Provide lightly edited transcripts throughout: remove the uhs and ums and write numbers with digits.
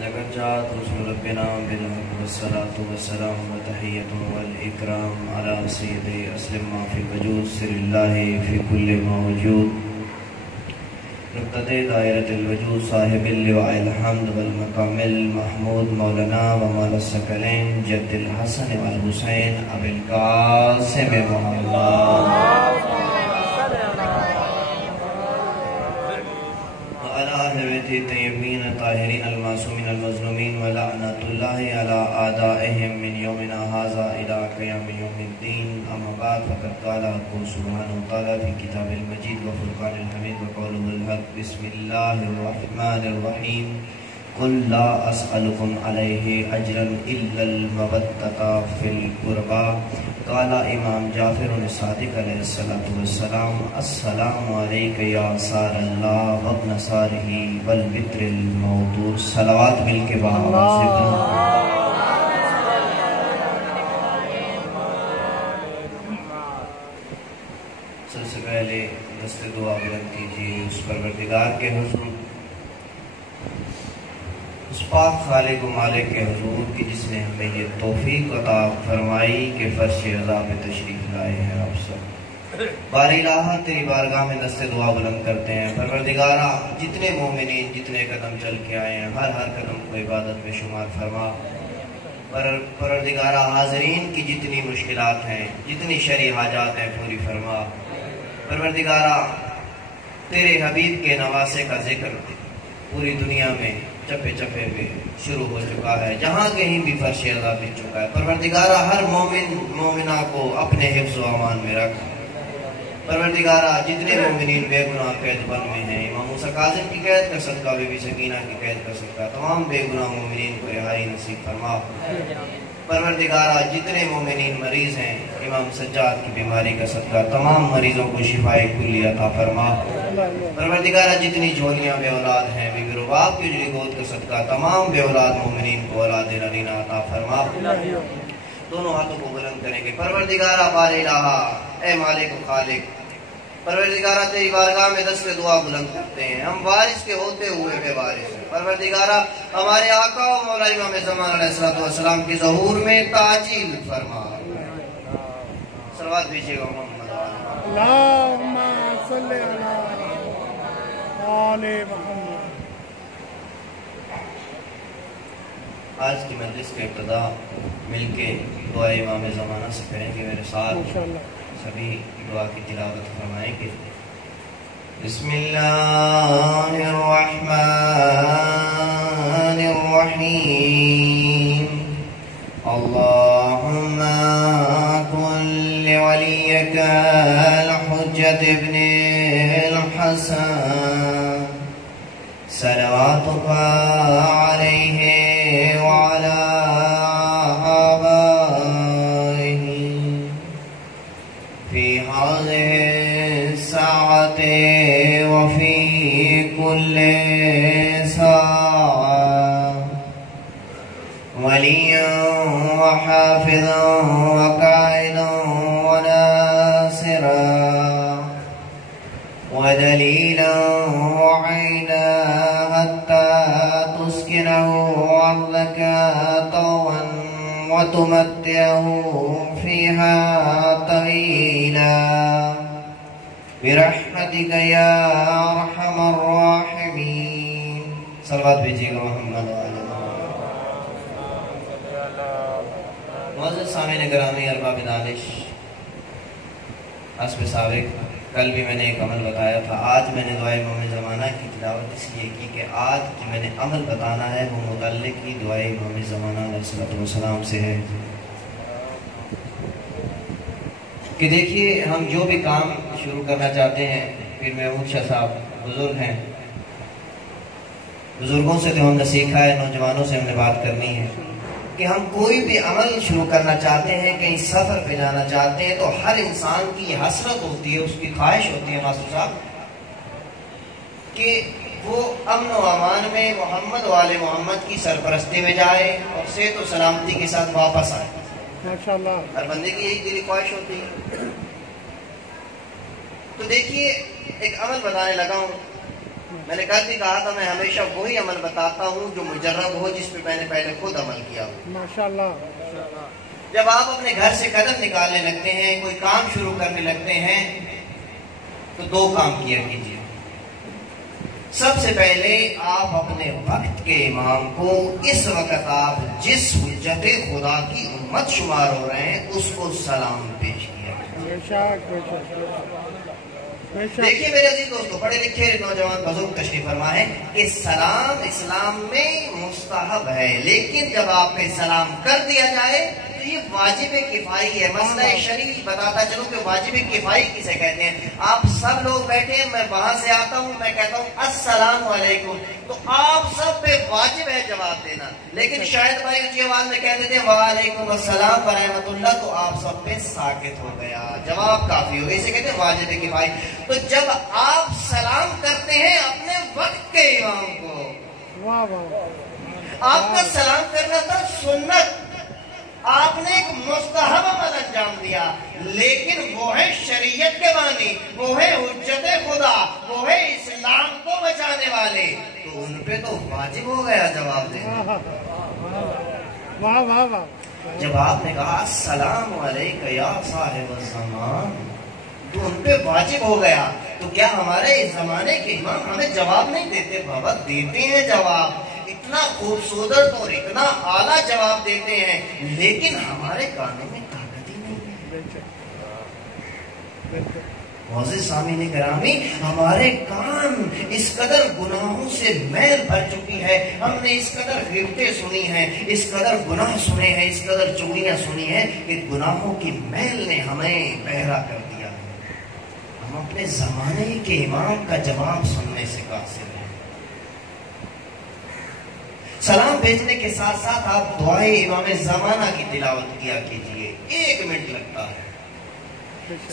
لقد جاءت رسل ربنا بالحق والصلاة والسلام وتحية والإكرام على سيد أسلم ما في الوجود سر الله في كل ما وجود نقطة دائرة الوجود صاحب اللواء الحمد والمقام المحمود مولانا ومولا الثقلين جد الحسن والحسين أبي القاسم محمد الطيبين الطاهرين المعصومين المظلومين ولعنة الله على أعدائهم من يومنا هذا إلى قيام يوم الدين أما بعد فقد قال ربنا سبحانه وتعالى في كتاب المجيد وفرقان الحميد وقوله الحق بسم الله الرحمن الرحيم قل لا أسألكم عليه أجرا إلا المودة في القربى قال امام جعفر الصادق علیہ السلام السلام علیک یا سار اللہ وابن سارہ والبتر الموتور صلوات مل کے سب سے پہلے دست دعا بلند کیجیے اس پروردگار کے حضور، اس پاک خالق و مالک کے حضور کی جس نے ہمیں یہ توفیق عطا فرمائی کہ فرش رضا پہ تشریف لائے ہیں آپ سب باری الہ تیری بارگاہ میں دست دعا بلند کرتے ہیں۔ پروردگارہ جتنے مومنین جتنے قدم چل کے آئے ہیں ہر قدم کو عبادت میں شمار فرما۔ پروردگارہ حاضرین کی جتنی مشکلات ہیں جتنی شرعی حاجات ہیں پوری فرما۔ پروردگارہ تیرے حبیب کے نواسے کا ذکر پوری دنیا میں چپے چپے پہ شروع ہو چکا ہے، جہاں کہیں بھی فرش رضا مل چکا ہے۔ پروردگارہ ہر مومنہ کو اپنے حفظ و امان میں رکھ۔ پروردگارہ جتنے مومنین بے گناہ قید بند میں ہیں، امام موسیٰ کاظم کی قید کا صدقہ بی بی سکینہ کی قید کا صدقہ تمام بے گناہ مومنین کو رہائی نصیب فرما۔ پروردگارہ جتنے مومنین مریض ہیں امام سجاد کی بیماری کا صدقہ تمام مریضوں کو شفائے کلی عطا فرما۔ پروردگارہ جتنی جھولیاں بے اولاد ہیں بی بی رباب کی اجلی گود کا صدقہ تمام بے اولاد مومنین کو اولاد نرینہ عطا فرما۔ دونوں ہاتھوں کو بلند کریں گے۔ پروردگارہ بار الہ اے مالک و خالق، پروردگارہ تیری بارگاہ میں دست دعا بلند کرتے ہیں، ہم وارث کے ہوتے ہوئے بے وارث ہیں۔ پروردگارہ ہمارے آقا و مولا امام زمان علیہ السلام کی ظہور میں تعجیل فرما۔ صلوات بھیجیے گا محمد اللہم صلی علی آل محمد۔ آج کی مجلس کا ابتدا مل کے دعا امام زمانہ سے کریں گے، میرے ساتھ سبھی دعا کی تلاوت فرمائیں گے۔ بسم اللہ الرحمن الرحیم اللہم کن لولیک الحجت ابن الحسن صلواتک علیہ وعلا آبائہ فی هذه الساعة وفي كل ساعة وليا وحافظا وقائدا وناصرا ودليلا وعينا حتى تسكنه أرضك طوعا وتمتعه فيها طويلا برحمتك يا ارحم الراحمين۔ صلوات بھیجیے گا محمد علیہ۔ معزز سامعین گرامی ارباب دانش، حسب سابق کل بھی میں نے ایک عمل بتایا تھا، آج میں نے دعائے امام زمانہ کی تلاوت اس لیے کی کہ آج جو میں نے عمل بتانا ہے وہ متعلق ہی دعائے امام زمانہ علیہ السلام سے ہے کہ دیکھیے ہم جو بھی کام شروع کرنا چاہتے ہیں، پھر محمود شاہ صاحب بزرگ ہیں، بزرگوں سے تو ہم نے سیکھا ہے، نوجوانوں سے ہم نے بات کرنی ہے کہ ہم کوئی بھی عمل شروع کرنا چاہتے ہیں، کہیں سفر پہ جانا چاہتے ہیں، تو ہر انسان کی حسرت ہوتی ہے، اس کی خواہش ہوتی ہے ماسٹر صاحب کہ وہ امن و امان میں محمد والے محمد کی سرپرستی میں جائے اور صحت و سلامتی کے ساتھ واپس آئے۔ ماشاءاللہ ہر بندے کی یہی دلی خواہش ہوتی ہے۔ تو دیکھیے ایک عمل بتانے لگا ہوں میں نے کل بھی کہا تھا، میں ہمیشہ وہی عمل بتاتا ہوں جو مجرب ہو، جس پہ میں نے پہلے خود عمل کیا ہو۔ ماشاءاللہ۔ جب آپ اپنے گھر سے قدم نکالنے لگتے ہیں، کوئی کام شروع کرنے لگتے ہیں، تو دو کام کیا کیجیے۔ سب سے پہلے آپ اپنے وقت کے امام کو، اس وقت آپ جس حجت خدا کی امت شمار ہو رہے ہیں، اس کو سلام پیش کیا۔ بے شک بے شک بے شک۔ دیکھیے میرے عزیز دوستو، پڑھے لکھے نوجوان بزرگ تشریف فرما ہے کہ سلام اسلام میں مستحب ہے، لیکن جب آپ پہ سلام کر دیا جائے تو یہ واجب کفائی ہے۔ مسئلہ شریعی بتاتا چلوں کہ واجب کفائی کسے کہتے ہیں۔ آپ سب لوگ بیٹھے ہیں، میں وہاں سے آتا ہوں، میں کہتا ہوں السلام علیکم، تو آپ سب پہ واجب ہے جواب دینا، لیکن شاید بھائی اونچی آواز میں کہہ دیتے وعلیکم السلام ورحمۃ اللہ، تو آپ سب پہ ساکت ہو گیا، جواب کافی ہو گیا، اسے کہتے ہیں واجب کفائی۔ تو جب آپ سلام کرتے ہیں اپنے وقت کے امام کو، واہ واہ، آپ کا سلام کرنا تھا سنت، آپ نے ایک مستحب عمل انجام دیا، لیکن وہ ہے شریعت کے بانی، وہ ہے حجت خدا، وہ ہے اسلام کو بچانے والے، تو ان پہ تو واجب ہو گیا جواب دینا۔ واہ واہ واہ۔ جب آپ نے کہا السلام علیکم یا صاحب الزمان، تو ان پہ واجب ہو گیا۔ تو کیا ہمارے اس زمانے کے امام ہمیں جواب نہیں دیتے؟ بابا دیتے ہیں جواب، اتنا خوبصورت اور اتنا اعلیٰ جواب دیتے ہیں، لیکن ہمارے کانوں میں طاقت ہی نہیں ہے۔ معزز سامعین گرامی، ہمارے کان اس قدر گناہوں سے میل بھر چکی ہے، ہم نے اس قدر غیبتیں سنی ہیں، اس قدر گناہ سنے ہیں، اس قدر چغلیاں سنی ہیں کہ گناہوں کی میل نے ہمیں بہرا کر دیا۔ ہم اپنے زمانے کے امام کا جواب سننے سے قاصر ہیں۔ سلام بھیجنے کے ساتھ ساتھ آپ دعائے امام زمانہ کی تلاوت کیا کیجئے، 1 منٹ لگتا ہے۔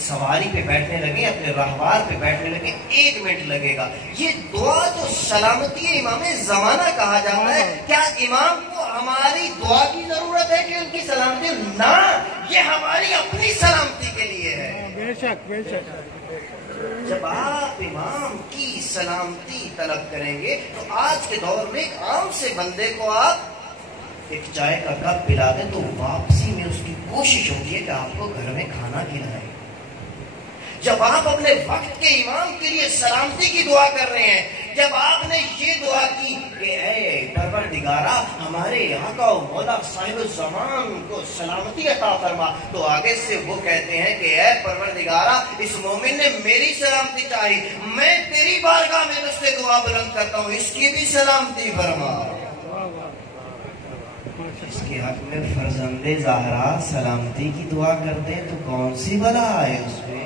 سواری پہ بیٹھنے لگے، اپنے راہوار پہ بیٹھنے لگے، 1 منٹ لگے گا۔ یہ دعا جو سلامتی امام زمانہ کہا جاتا ہے، کیا امام کو ہماری دعا کی ضرورت ہے کہ ان کی سلامتی؟ نہ، یہ ہماری اپنی سلامتی کے لیے ہے۔ بے شک بے شک۔ جب آپ امام کی سلامتی طلب کریں گے تو آج کے دور میں ایک عام سے بندے کو آپ ایک چائے کا کپ پلا دیں تو واپسی میں اس کی کوشش ہوتی ہے کہ آپ کو گھر میں کھانا کھلائے۔ جب آپ اپنے وقت کے امام کے لیے سلامتی کی دعا کر رہے ہیں، جب آپ نے یہ دعا کی کہ اے پروردگارہ ہمارے آقا و مولا صاحب الزمان کو سلامتی عطا فرما، تو آگے سے وہ کہتے ہیں کہ اے پروردگارہ اس مومن نے میری سلامتی چاہی، میں تیری بارگاہ میں اس سے دعا بلند کرتا ہوں، اس کی بھی سلامتی فرما۔ اس کے حق میں فرزند زہرا سلامتی کی دعا کرتے ہیں تو کون سی بلا آئے اس میں؟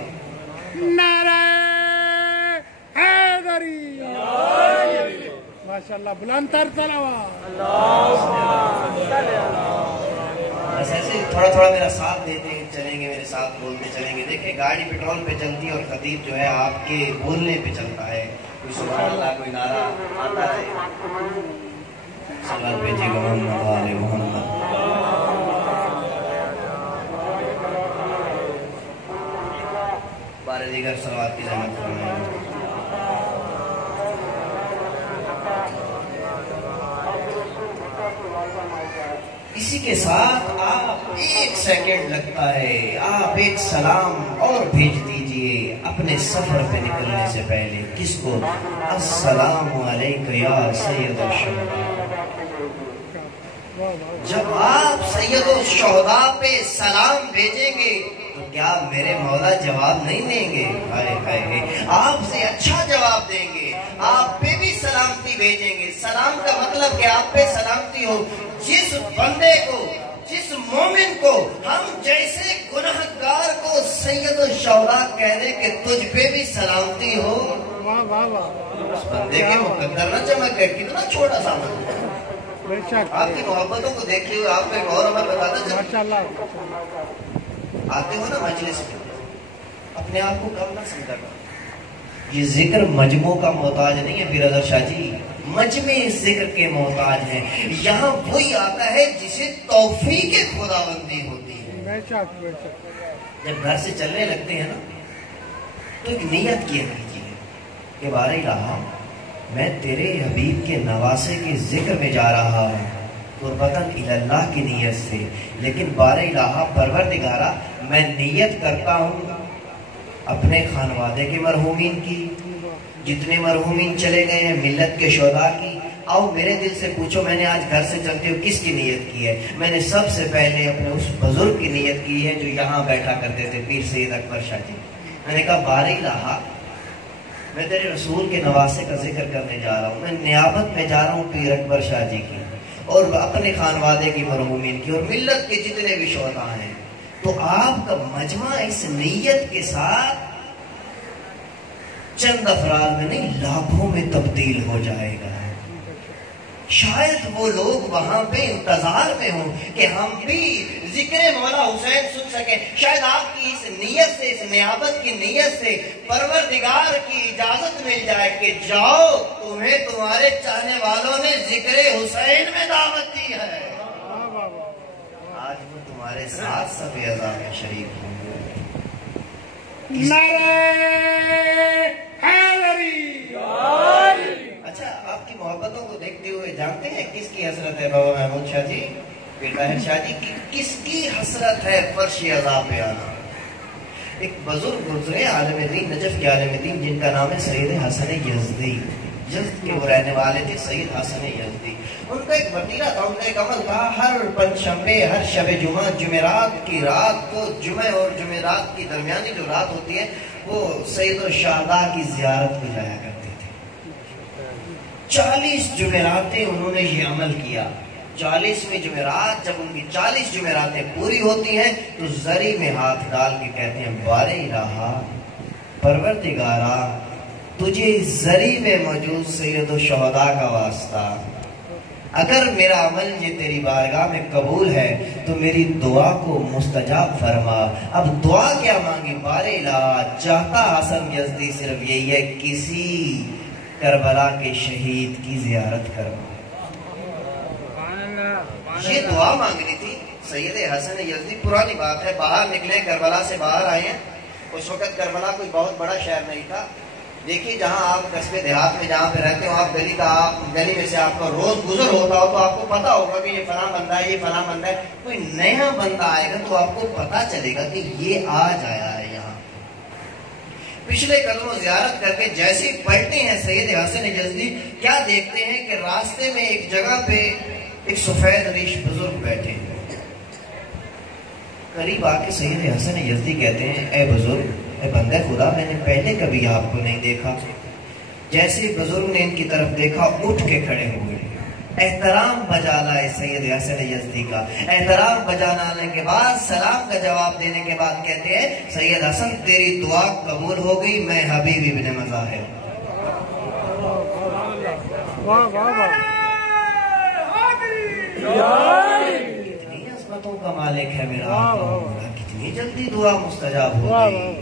نعرہ حیدری، ماشاءاللہ، بلند تر صلوات۔ بس ایسے تھوڑا تھوڑا میرا ساتھ دیتے چلیں گے، میرے ساتھ بولتے چلیں گے۔ دیکھیں گاڑی پیٹرول پہ چلتی ہے اور خطیب جو ہے آپ کے بولنے پہ چلتا ہے، کوئی سبحان اللہ کوئی نعرہ آتا رہے۔ صلوات بھیجیے گا محمد آل محمد۔ بارے دیگر صلوات کی زحمت فرمائیں۔ اسی کے ساتھ آپ 1 سیکنڈ لگتا ہے، آپ ایک سلام اور بھیج دیجئے اپنے سفر پہ نکلنے سے پہلے۔ کس کو؟ السلام علیکم یا سید الشہداء۔ جب آپ سید الشہداء پہ سلام بھیجیں گے تو کیا میرے مولا جواب نہیں دیں گے؟ ہائے ہائے، آپ سے اچھا جواب دیں گے، آپ پہ بھی سلامتی بھیجیں گے۔ سلام کا مطلب کہ آپ پہ سلامتی ہو۔ جس بندے کو، جس مومن کو ہم جیسے گناہگار کو سید الشہداء کہہ دیں کہ تجھ پہ بھی سلامتی ہو، واہ واہ واہ، اس بندے کے مقدر نہ چمک ہے، کتنا چھوٹا سا عمل۔ بے شک۔ آپ کی محبتوں کو دیکھتے ہوئے آپ کو ایک اور عمل بتاتا چلوں۔ ماشاءاللہ۔ آتے ہو نا مجلس میں، اپنے آپ کو کم نہ سمجھا کرو۔ یہ ذکر مجموع کا محتاج نہیں ہے برادر شاہ جی، مجمع ذکر کے محتاج ہیں۔ یہاں وہی آتا ہے جسے توفیق خداوندی ہوتی ہے۔ بے شک بے شک۔ جب گھر سے چلنے لگتے ہیں نا تو ایک نیت کیا کیجیے کہ بارے الہ میں تیرے حبیب کے نواسے کے ذکر میں جا رہا ہوں قربتاً اللہ کی نیت سے، لیکن بار الہ پروردگارہ میں نیت کرتا ہوں اپنے خانوادے کے مرحومین کی، جتنے مرحومین چلے گئے ہیں ملت کے شہداء کی۔ آؤ میرے دل سے پوچھو، میں نے آج گھر سے چلتے ہوئے کس کی نیت کی ہے؟ میں نے سب سے پہلے اپنے اس بزرگ کی نیت کی ہے جو یہاں بیٹھا کرتے تھے، پیر سید اکبر شاہ جی۔ میں نے کہا بار الہ میں تیرے رسول کے نواسے کا ذکر کرنے جا رہا ہوں، میں نیابت میں جا رہا ہوں پیر اکبر شاہ جی کی اور اپنے خانوادے کی مرحومین کی اور ملت کے جتنے بھی شہداء ہیں، تو آپ کا مجمع اس نیت کے ساتھ چند افراد میں نہیں لاکھوں میں تبدیل ہو جائے گا۔ شاید وہ لوگ وہاں پہ انتظار میں ہوں کہ ہم بھی ذکر مولا حسین سن سکیں، شاید آپ کی اس نیت سے، اس نیابت کی نیت سے پروردگار کی اجازت مل جائے کہ جاؤ، تمہیں تمہارے چاہنے والوں نے ذکر حسین میں دعوت دی ہے، آج وہ تمہارے ساتھ سب اعزاز میں شریک ہوں گے۔ اچھا، آپ کی محبتوں کو دیکھتے ہوئے جانتے ہیں کس کی حسرت ہے بابا محمود شاہ جی، پیر طاہر شاہ جی کی کس کی حسرت ہے فرش عذاب پہ آنا؟ ایک بزرگ گزرے عالم دین، نجف کے عالم دین، جن کا نام ہے سید حسن یزدی، یزد کے وہ رہنے والے تھے، سید حسن یزدی۔ ان کا ایک وتیرہ تھا، ان کا ایک عمل تھا، ہر پنجشنبے، ہر شب جمعہ، جمعرات کی رات کو، جمعہ اور جمعرات کی درمیانی جو رات ہوتی ہے وہ سید الشہداء کی زیارت کو جایا کرتے تھے۔ 40 جمعراتیں انہوں نے یہ عمل کیا۔ 40ویں جمعرات جب ان کی 40 جمعراتیں پوری ہوتی ہیں تو زری میں ہاتھ ڈال کے کہتے ہیں بار الہ پروردگارہ تجھے اس زری میں موجود سید الشہداء کا واسطہ، اگر میرا عمل یہ تیری بارگاہ میں قبول ہے تو میری دعا کو مستجاب فرما۔ اب دعا کیا مانگی؟ بار الہ چاہتا حسن یزدی صرف یہی ہے کسی کربلا کے شہید کی زیارت کروا۔ یہ دعا مانگنی تھی سید حسن یزدی۔ پرانی بات ہے، باہر نکلے، کربلا سے باہر آئے ہیں، اس وقت کربلا کوئی بہت بڑا شہر نہیں تھا۔ دیکھیے جہاں آپ قصبے دیہات میں جہاں پہ رہتے ہو، آپ گلی میں سے آپ کا روز گزر ہوتا ہو تو آپ کو پتا ہوگا کہ یہ فلاں بندہ ہے، یہ فلاں بندہ ہے۔ کوئی نیا بندہ آئے گا تو آپ کو پتا چلے گا کہ یہ آج آیا ہے یہاں۔ پچھلے قدموں زیارت کر کے جیسے پلٹے ہیں سید حسن یزدی، کیا دیکھتے ہیں کہ راستے میں ایک جگہ پہ ایک سفید ریش بزرگ بیٹھے ہیں۔ قریب آ کے سید حسن یزدی کہتے ہیں اے بزرگ، اے بندہ خدا، میں نے پہلے کبھی آپ کو نہیں دیکھا۔ جیسے بزرگ نے ان کی طرف دیکھا اٹھ کے کھڑے ہوئے، احترام بجا لائے سید حسن یزدی کا۔ احترام بجا لانے کے بعد، سلام کا جواب دینے کے بعد کہتے ہیں سید حسن تیری دعا قبول ہو گئی، میں حبیب ابن مظاہر۔ کتنی عظمتوں کا مالک ہے میرا آقا، کتنی جلدی دعا مستجاب ہو گئی،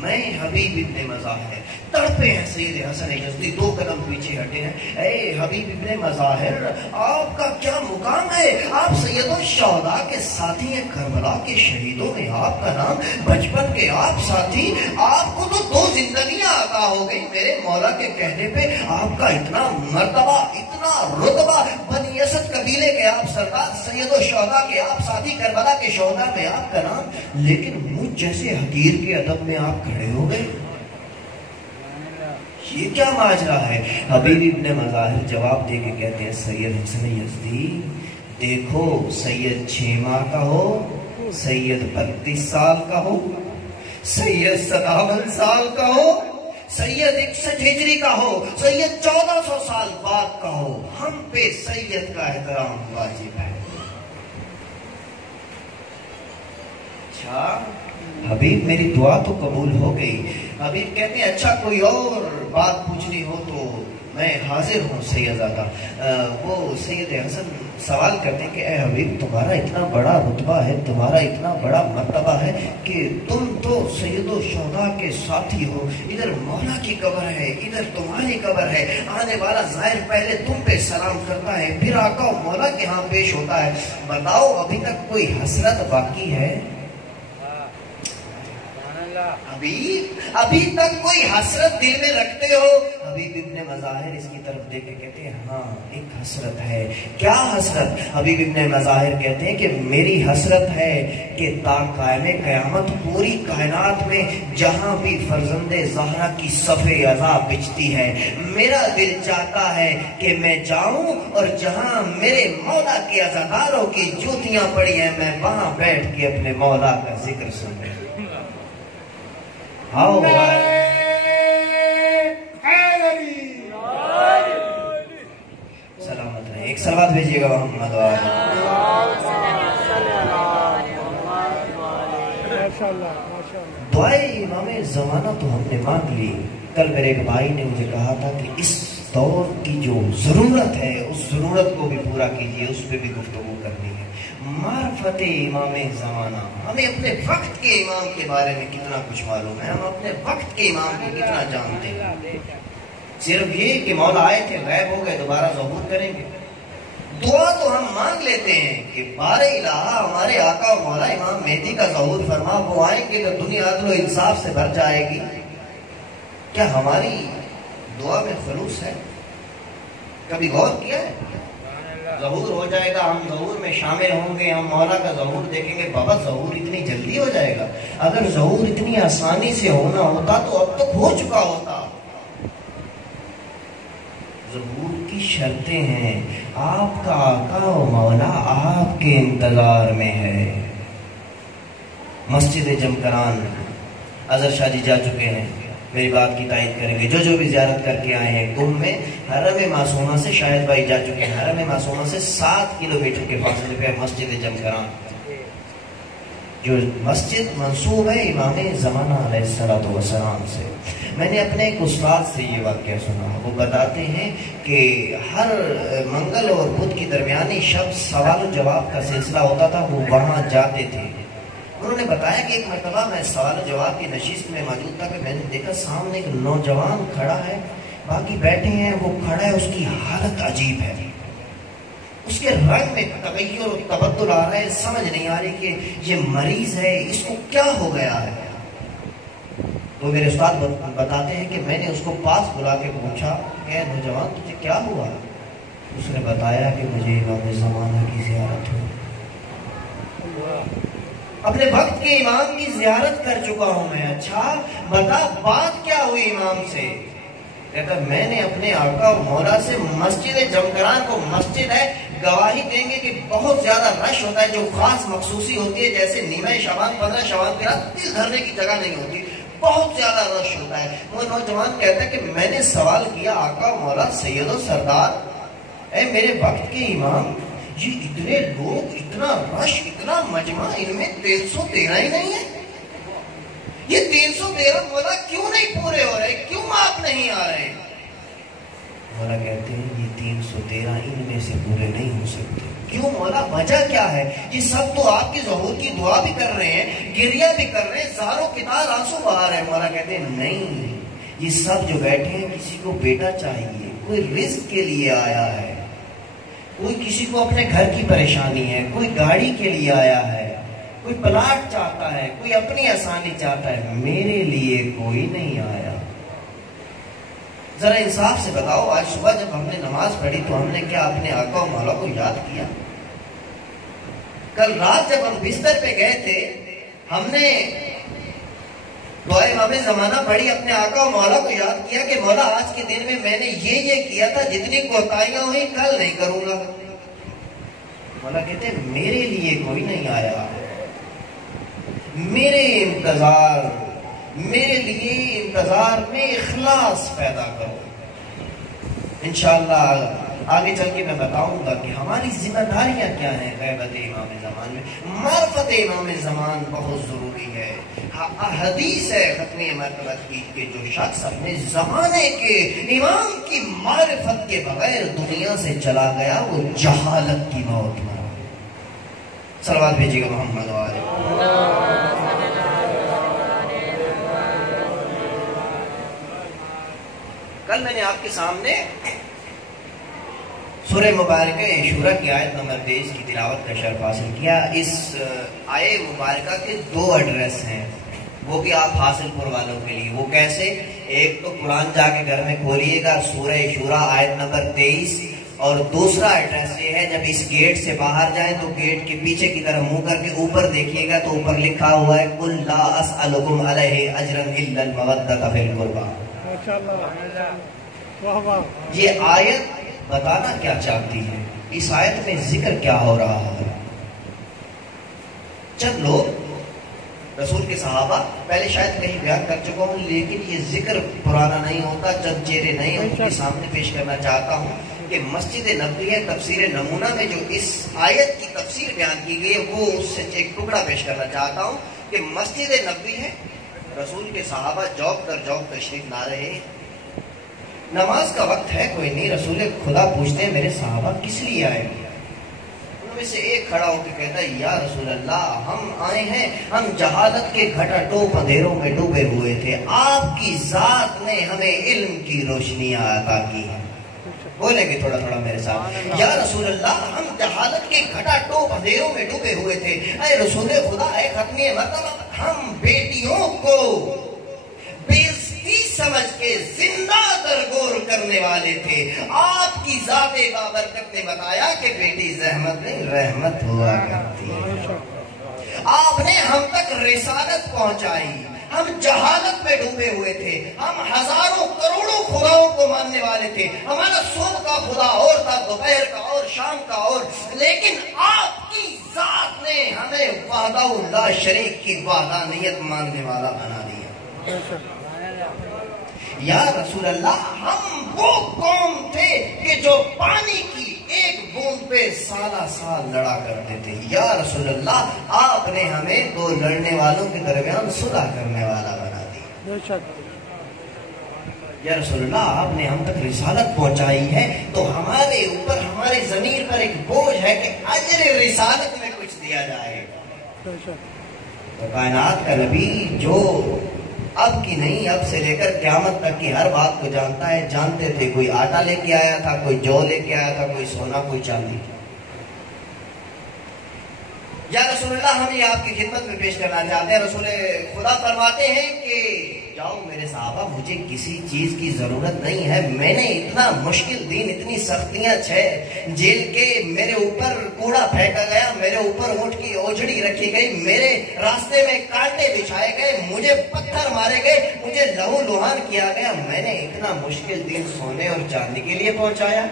میں حبیب ابن مظاہر۔ تڑپے ہیں سید حسن یزدی، 2 قدم پیچھے ہٹے ہیں۔ اے حبیب ابن مظاہر، آپ کا کیا مقام ہے؟ آپ سید الشہداء کے ساتھی ہیں، کربلا کے شہیدوں میں آپ کا نام، بچپن کے آپ ساتھی، آپ کو تو 2 زندگیاں عطا ہو گئی میرے مولا کے کہنے پہ۔ آپ کا اتنا مرتبہ، اتنا رتبہ، بنی اسد قبیلے کے آپ سردار، سید الشہداء کے آپ ساتھی، کربلا کے شہداء میں آپ کا نام، لیکن مجھ جیسے حقیر کے ادب میں آپ کھڑے ہو گئے، یہ کیا ماجرا ہے؟ حبیب ابن مظاہر جواب دے کے کہتے ہیں سید حسن یزدی دیکھو، سید 6 ماہ کا ہو، سید 32 سال کا ہو، سید 57 سال کا ہو، سید 61 ہجری کا ہو، سید 1400 سال بعد کا ہو، ہم پہ سید کا احترام واجب ہے۔ اچھا حبیب میری دعا تو قبول ہو گئی۔ حبیب کہتے ہیں اچھا کوئی اور بات پوچھنی ہو تو میں حاضر ہوں سیدزادہ۔ وہ سید حسن سوال کرتے ہیں کہ اے حبیب تمہارا اتنا بڑا رتبہ ہے، تمہارا اتنا بڑا مرتبہ ہے کہ تم تو سید الشہداء کے ساتھی ہو، ادھر مولا کی قبر ہے، ادھر تمہاری قبر ہے، آنے والا ظاہر پہلے تم پہ سلام کرتا ہے، پھر آقا مولا کے ہاں پیش ہوتا ہے، بتاؤ ابھی تک کوئی حسرت باقی ہے؟ ابھی تک کوئی حسرت دل میں رکھتے ہو؟ حبیب ابن مظاہر اس کی طرف دیکھ کے کہتے ہیں ہاں ایک حسرت ہے۔ کیا حسرت؟ حبیب ابن مظاہر کہتے ہیں کہ میری حسرت ہے کہ تا قائم قیامت پوری کائنات میں جہاں بھی فرزند زہرا کی صفِ عزا بچتی ہے، میرا دل چاہتا ہے کہ میں جاؤں اور جہاں میرے مولا کے عزاداروں کی جوتیاں پڑی ہیں میں وہاں بیٹھ کے اپنے مولا کا ذکر سنوں۔ سلامت رہے، ایک سلوات بھیجیے گا محمد دعائے امام زمانہ تو ہم نے مانگ لی۔ کل میرے ایک بھائی نے مجھے کہا تھا کہ اس دور کی جو ضرورت ہے اس ضرورت کو بھی پورا کیجیے، اس پہ بھی گفتگو کرنی ہے۔ معرفت امام زمانہ، ہمیں اپنے وقت کے امام کے بارے میں کتنا کچھ معلوم ہے، ہم اپنے وقت کے امام کو کتنا جانتے ہیں؟ صرف یہ کہ مولا آئے تھے غائب ہو گئے، دوبارہ ظہور کریں گے؟ دعا تو ہم مانگ لیتے ہیں کہ بار الہ ہمارے آقا و مولا امام مہدی کا ظہور فرما، وہ آئیں گے تو دنیا عدل و انصاف سے بھر جائے گی۔ کیا ہماری دعا میں خلوص ہے؟ کبھی غور کیا ہے؟ ظہور ہو جائے گا، ہم ظہور میں شامل ہوں گے، ہم مولا کا ظہور دیکھیں گے، بابا ظہور اتنی جلدی ہو جائے گا؟ اگر ظہور اتنی آسانی سے ہونا ہوتا تو اب تک ہو چکا ہوتا۔ ظہور کی شرطیں ہیں، آپ کا آقا و مولا آپ کے انتظار میں ہے۔ مسجد جمکران اظہر شاہ جی جا چکے ہیں، میری بات کی تائید کریں گے، جو بھی زیارت کر کے آئے ہیں گم میں، حرم معصومہ سے شاہد بھائی جا چکے ہیں، حرم معصومہ سے 7 کلومیٹر کے فاصلے پہ مسجد جمکران، جو مسجد منسوب ہے امام زمانہ علیہ السلام سے۔ میں نے اپنے ایک استاد سے یہ واقعہ سنا، وہ بتاتے ہیں کہ ہر منگل اور بدھ کی درمیانی شب سوال و جواب کا سلسلہ ہوتا تھا، وہ وہاں جاتے تھے۔ انہوں نے بتایا کہ ایک مرتبہ میں سوال و جواب کی نشست میں موجود تھا کہ میں نے دیکھا سامنے ایک نوجوان کھڑا ہے، باقی بیٹھے ہیں، وہ کھڑا ہے، اس کی حالت عجیب ہے، اس کے رنگ میں تغیر و تبدل آ رہا ہے، سمجھ نہیں آ رہی کہ یہ مریض ہے، اس کو کیا ہو گیا ہے۔ تو میرے استاد بتاتے ہیں کہ میں نے اس کو پاس بلا کے پوچھا کہ نوجوان تجھے کیا ہوا؟ اس نے بتایا کہ مجھے امام زمانہ کی زیارت ہو، اپنے وقت کے امام کی زیارت کر چکا ہوں میں۔ اچھا بتا بات کیا ہوئی امام سے؟ کہتا میں نے اپنے آقا و مولا سے مسجد جمکران کو مسجد ہے گواہی دیں گے کہ بہت زیادہ رش ہوتا ہے، جو خاص مخصوصی ہوتی ہے، جیسے نیمہ شعبان 15 شعبان کے رات دل دھرنے کی جگہ نہیں ہوتی، بہت زیادہ رش ہوتا ہے۔ وہ نوجوان کہتا ہے کہ میں نے سوال کیا آقا و مولا سید و سردار، اے میرے وقت کے امام، یہ اتنے لوگ، اتنا رش، اتنا مجمع، ان میں 313 ہی نہیں ہے؟ یہ 313 مولا کیوں نہیں پورے ہو رہے، کیوں آپ نہیں آ رہے؟ مولا کہتے ہیں یہ 313 ان میں سے پورے نہیں ہو سکتے۔ کیوں مولا؟ وجہ کیا ہے؟ یہ سب تو آپ کی ظہور کی دعا بھی کر رہے ہیں، گریہ بھی کر رہے ہیں، زاروں کتار آنسو بہا رہے ہیں۔ مولا کہتے ہیں نہیں، یہ سب جو بیٹھے ہیں کسی کو بیٹا چاہیے، کوئی رزق کے لیے آیا ہے، کوئی کسی کو اپنے گھر کی پریشانی ہے، کوئی گاڑی کے لیے آیا ہے، کوئی پلاٹ چاہتا ہے، کوئی اپنی آسانی چاہتا ہے، میرے لیے کوئی نہیں آیا۔ ذرا انصاف سے بتاؤ، آج صبح جب ہم نے نماز پڑھی تو ہم نے کیا اپنے آقا و مولا کو یاد کیا؟ کل رات جب ہم بستر پہ گئے تھے ہم نے دعائے امام زمانہ پڑھی، اپنے آقا و مولا کو یاد کیا کہ مولا آج کے دن میں میں نے یہ کیا تھا، جتنی کوتاہیاں ہوئی کل نہیں کروں گا۔ مولا کہتے ہیں میرے لیے کوئی نہیں آیا، میرے لیے انتظار میں اخلاص پیدا کرو۔ انشاءاللہ آگے چل کے میں بتاؤں گا کہ ہماری ذمہ داریاں کیا ہیں غیبت امام زمان میں۔ معرفت امام زمان بہت ضروری ہے۔ حدیث ہے ختم مرتبہ کی کہ جو شخص اپنے زمانے کے امام کی معرفت کے بغیر دنیا سے چلا گیا وہ جہالت کی موت مرا۔ صلوات بھیجیے گا محمد والے۔ کل میں نے آپ کے سامنے سورہ مبارکہ شورا کی آیت نمبر 23 کی تلاوت کا شرف حاصل کیا۔ اس آیت مبارکہ کے 2 ایڈریس ہیں، وہ بھی آپ حاصل پور والوں کے لیے. وہ کیسے؟ ایک تو قرآن جا کے گھر میں کھولیے گا، سورہ شورا آیت نمبر 23. اور دوسرا ایڈریس یہ ہے، جب اس گیٹ سے باہر جائیں تو گیٹ کے پیچھے کی طرف منہ کر کے اوپر دیکھیے گا تو اوپر لکھا ہوا ہے قُلْ لَا أَسْأَلُكُمْ عَلَيْهِ أَجْرًا إِلَّا الْمَوَدَّةَ فِي الْقُرْبَى. یہ آیت بتانا کیا چاہتی ہے؟ اس آیت میں ذکر کیا ہو رہا ہے؟ چند لوگ رسول کے صحابہ پہلے شاید کہیں بیان کر چکا ہوں، لیکن یہ ذکر پرانا نہیں ہوتا، چند چہرے نئے ان کے سامنے پیش کرنا چاہتا ہوں کہ مسجد نبوی ہے تفسیر نمونہ میں جو اس آیت کی تفسیر بیان کی گئی ہے وہ اس سے ایک ٹکڑا پیش کرنا چاہتا ہوں کہ مسجد نبوی ہے، رسول کے صحابہ جوب در جوب تشریف لا رہے ہیں، نماز کا وقت ہے کوئی نہیں، رسول خدا پوچھتے ہیں میرے صحابہ کس لیے آئے گے؟ ان میں سے ایک کھڑا ہو کے کہتا ہے یا رسول اللہ ہم آئے ہیں، ہم جہالت کے گھٹا ٹوپ اندھیروں میں ڈوبے ہوئے تھے، آپ کی ذات نے ہمیں علم کی روشنیاں عطا کی ہیں. بولیں گے تھوڑا تھوڑا میرے ساتھ، یا رسول اللہ ہم جہالت کے گھٹا ٹوپ اندھیروں میں ڈوبے ہوئے تھے، اے رسول خدا اے ختمی مرتبہ ہم بیٹیوں کو بےزتی سمجھ کے زندہ درگور کرنے والے تھے، آپ کی ذات بابرکت نے بتایا کہ بیٹی زحمت نہیں رحمت ہوا کرتی ہے، آپ نے ہم تک رسالت پہنچائی، ہم جہالت میں ڈوبے ہوئے تھے، ہم ہزاروں کروڑوں خداؤں کو ماننے والے تھے، ہمارا صبح کا خدا اور تھا، دوپہر کا اور شام کا اور، لیکن آپ کی ذات نے ہمیں وحدہ لا شریک کی وحدانیت ماننے والا بنا دیا. یا رسول اللہ ہم وہ قوم تھے کہ جو پانی کی ایک بوند پہ سالہ سال لڑا کرتے تھے، یا رسول اللہ آپ نے ہمیں دو لڑنے والوں کے درمیان صلح کرنے والا بنا دیا. یا رسول اللہ آپ نے ہم تک رسالت پہنچائی ہے تو ہمارے اوپر ہمارے ضمیر پر ایک بوجھ ہے کہ اجر رسالت میں کچھ دیا جائے گا. تو کائنات کا نبی جو اب کی نہیں اب سے لے کر قیامت تک کی ہر بات کو جانتا ہے، جانتے تھے کوئی آٹا لے کے آیا تھا، کوئی جو لے کے آیا تھا، کوئی سونا کوئی چاندی. یا رسول اللہ ہم یہ آپ کی خدمت میں پیش کرنا چاہتے ہیں، رسول خدا فرماتے ہیں کہ جاؤ میرے صحابہ مجھے کسی چیز کی ضرورت نہیں ہے، میں نے اتنا مشکل دن اتنی سختیاں جیل کے میرے اوپر کوڑا پھینکا گیا، میرے اوپر اونٹ کی اوجھڑی رکھی گئی، میرے راستے میں کانٹے بچھائے گئے، مجھے پتھر مارے گئے، مجھے لہو لہان کیا گیا، میں نے اتنا مشکل دن سونے اور چاندی کے لیے پہنچایا،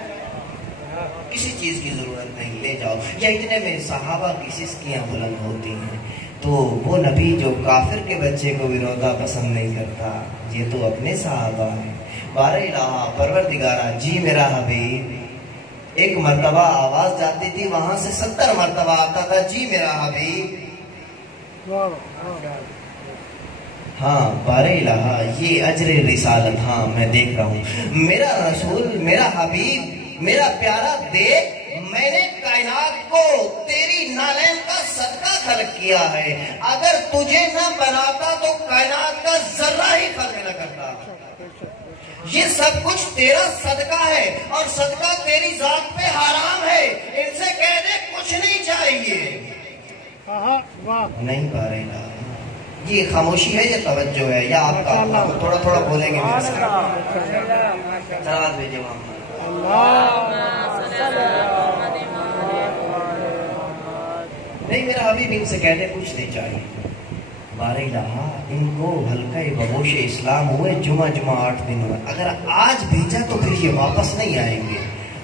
کسی چیز کی ضرورت نہیں، لے جاؤ. یا اتنے میں صحابہ کی سسکیاں بلند ہوتی ہیں تو وہ نبی جو کافر کے بچے کو بھی روتا پسند نہیں کرتا، یہ تو اپنے صحابہ ہیں. بارہ الہ پروردگارہ جی میرا حبیب، ایک مرتبہ آواز جاتی تھی وہاں سے 70 مرتبہ آتا تھا جی میرا حبیب. ہاں بارہ الہ یہ اجر رسالت، ہاں میں دیکھ رہا ہوں میرا رسول میرا حبیب میرا پیارا دیکھ میں نے کائنات کو تیری نالین کا صدقہ خلق کیا ہے، اگر تجھے نہ بناتا تو کائنات کا ذرہ ہی خلق نہ کرتا، یہ سب کچھ تیرا صدقہ ہے اور صدقہ تیری ذات پہ حرام ہے، ان سے کہہ دے کچھ نہیں چاہیے. نہیں پا رہے نا، یہ خاموشی ہے یا توجہ ہے یا آپ کا تھوڑا تھوڑا بولیں گے میرے ساتھ؟ سلام بھیجے وہاں. نہیں میرا حبیب ان سے کہنے کچھ نہیں چاہیے. بارہ الہ ان کو حلقہ بگوش اسلام ہوئے جمعہ 8 دن ہوئے، اگر آج بھیجا تو پھر یہ واپس نہیں آئیں گے.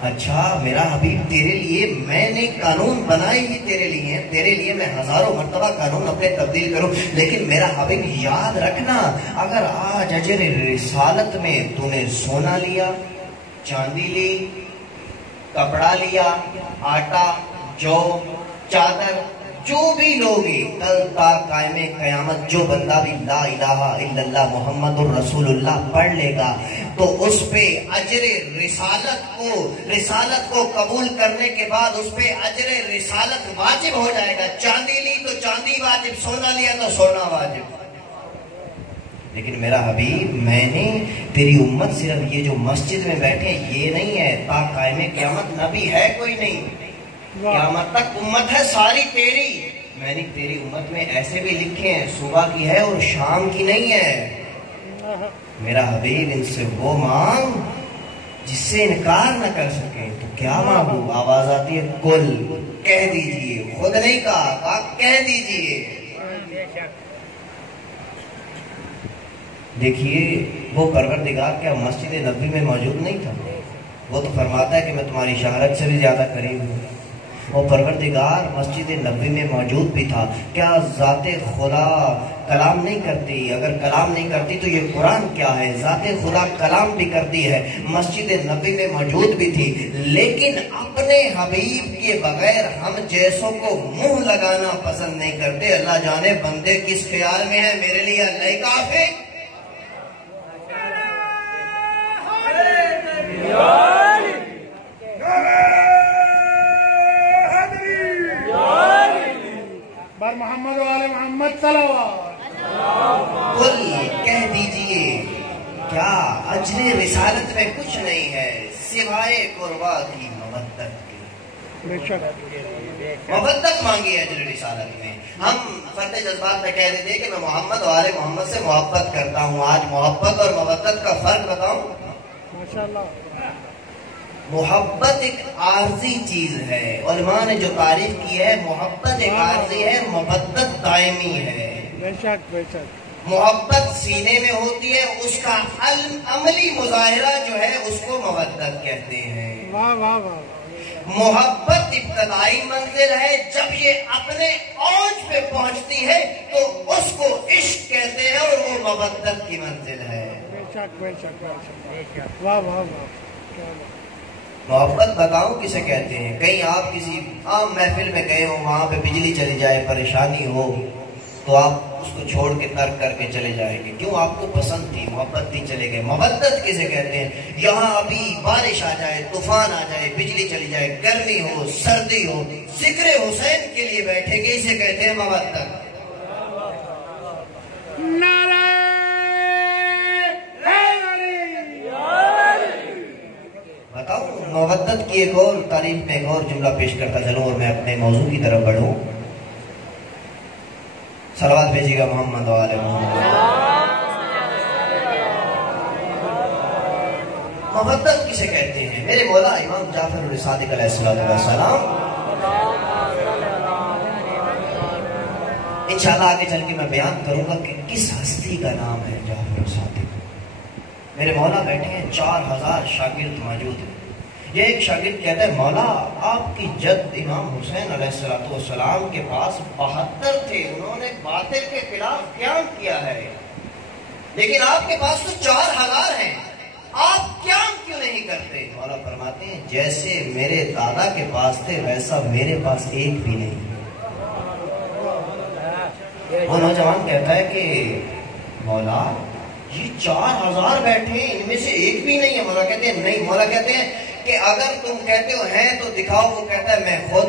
اچھا میرا حبیب تیرے لیے میں نے قانون بنائے ہی تیرے لیے، تیرے لیے میں ہزاروں مرتبہ قانون اپنے تبدیل کروں، لیکن میرا حبیب یاد رکھنا اگر آج اجر رسالت میں تو نے سونا لیا، چاندی لی، کپڑا لیا، آٹا، جو، چادر، جو بھی لوگی کل تا قائم قیامت جو بندہ بھی لا الہ الا اللہ محمد الرسول اللہ پڑھ لے گا تو اس پہ اجر رسالت کو قبول کرنے کے بعد اس پہ اجر رسالت واجب ہو جائے گا. چاندی لی تو چاندی واجب، سونا لیا تو سونا واجب. لیکن میرا حبیب میں نے تیری امت صرف یہ جو مسجد میں بیٹھے یہ نہیں ہے، تا قائم قیامت نبی ہے کوئی نہیں، قیامت تک امت ہے ساری تیری. میں نے تیری امت میں ایسے بھی لکھے ہیں صبح کی ہے اور شام کی نہیں ہے. میرا حبیب ان سے وہ مانگ جس سے انکار نہ کر سکیں. تو کیا مانگو؟ آواز آتی ہے کل، کہہ دیجئے. خود نہیں کہا، کہہ دیجئے. دیکھیے وہ پروردگار کیا مسجد نبوی میں موجود نہیں تھا؟ وہ تو فرماتا ہے کہ میں تمہاری شہرت سے بھی زیادہ قریب ہوں. وہ پروردگار مسجد نبوی میں موجود بھی تھا. کیا ذات خدا کلام نہیں کرتی؟ اگر کلام نہیں کرتی تو یہ قرآن کیا ہے؟ ذات خدا کلام بھی کرتی ہے، مسجد نبوی میں موجود بھی تھی. لیکن اپنے حبیب کے بغیر ہم جیسوں کو منہ لگانا پسند نہیں کرتے. اللہ جانے بندے کس خیال میں ہے. میرے لیے اللہ ہی کافی. بر محمد و آل محمد صلوات. قل، کہہ دیجئے کیا اجر رسالت میں کچھ نہیں ہے سوائے قربا کی مودت کی. بے شک مودت مانگی اجر رسالت میں. ہم فرد جذبات میں کہہ دیتے کہ میں محمد و آل محمد سے محبت کرتا ہوں. آج محبت اور مودت کا فرق بتاؤں. ماشاءاللہ. محبت ایک عارضی چیز ہے. علماء نے جو تعریف کی ہے محبت ایک عارضی ہے، مودت دائمی ہے. بے شک بے شک. محبت سینے میں ہوتی ہے، اس کا عملی مظاہرہ جو ہے اس کو مودت کہتے ہیں. واہ واہ واہ. محبت ابتدائی منزل ہے، جب یہ اپنے اوج پہ پہنچتی ہے تو اس کو عشق کہتے ہیں اور وہ مودت کی منزل ہے. بے شک بے شک بے شک. واہ واہ واہ. کیا بات. محبت بتاؤں کسے کہتے ہیں؟ کہیں آپ کسی عام محفل میں گئے ہو، وہاں پہ بجلی چلی جائے، پریشانی ہو تو آپ اس کو چھوڑ کے ترک کر کے چلے جائیں گے. کیوں؟ آپ کو پسند تھی، محبت تھی، چلے گئے. مودت کسے کہتے ہیں؟ یہاں ابھی بارش آ جائے، طوفان آ جائے، بجلی چلی جائے، گرمی ہو، سردی ہو، ذکر حسین کے لیے بیٹھے گے، اسے کہتے ہیں مودت. نعرہ بتاؤ مودت کی ایک اور تعریف میں ایک اور جملہ پیش کرتا چلوں اور میں اپنے موضوع کی طرف بڑھوں. صلوات بھیجیے گا محمد و آل محمد. مودت کسے کہتے ہیں؟ میرے مولا امام جعفر صادق علیہ السلام. انشاءاللہ آگے چل کے میں بیان کروں گا کہ کس ہستی کا نام ہے جعفر صادق. میرے مولا بیٹھے ہیں، 4000 شاگرد موجود ہیں. یہ ایک شاگرد کہتا ہے مولا آپ کی جد امام حسین علیہ السلام کے پاس 72 تھے، انہوں نے باطل کے خلاف قیام کیا ہے، لیکن آپ کے پاس تو 4000 ہیں، آپ قیام کیوں نہیں کرتے؟ مولا فرماتے ہیں جیسے میرے دادا کے پاس تھے ویسا میرے پاس ایک بھی نہیں. وہ نوجوان کہتا ہے کہ مولا یہ 4000 بیٹھے ہیں، ان میں سے ایک بھی نہیں ہے. مولا کہتے ہیں نہیں. مولا کہتے ہیں کہ اگر تم کہتے ہو ہیں تو دکھاؤ. وہ کہتا ہے میں خود.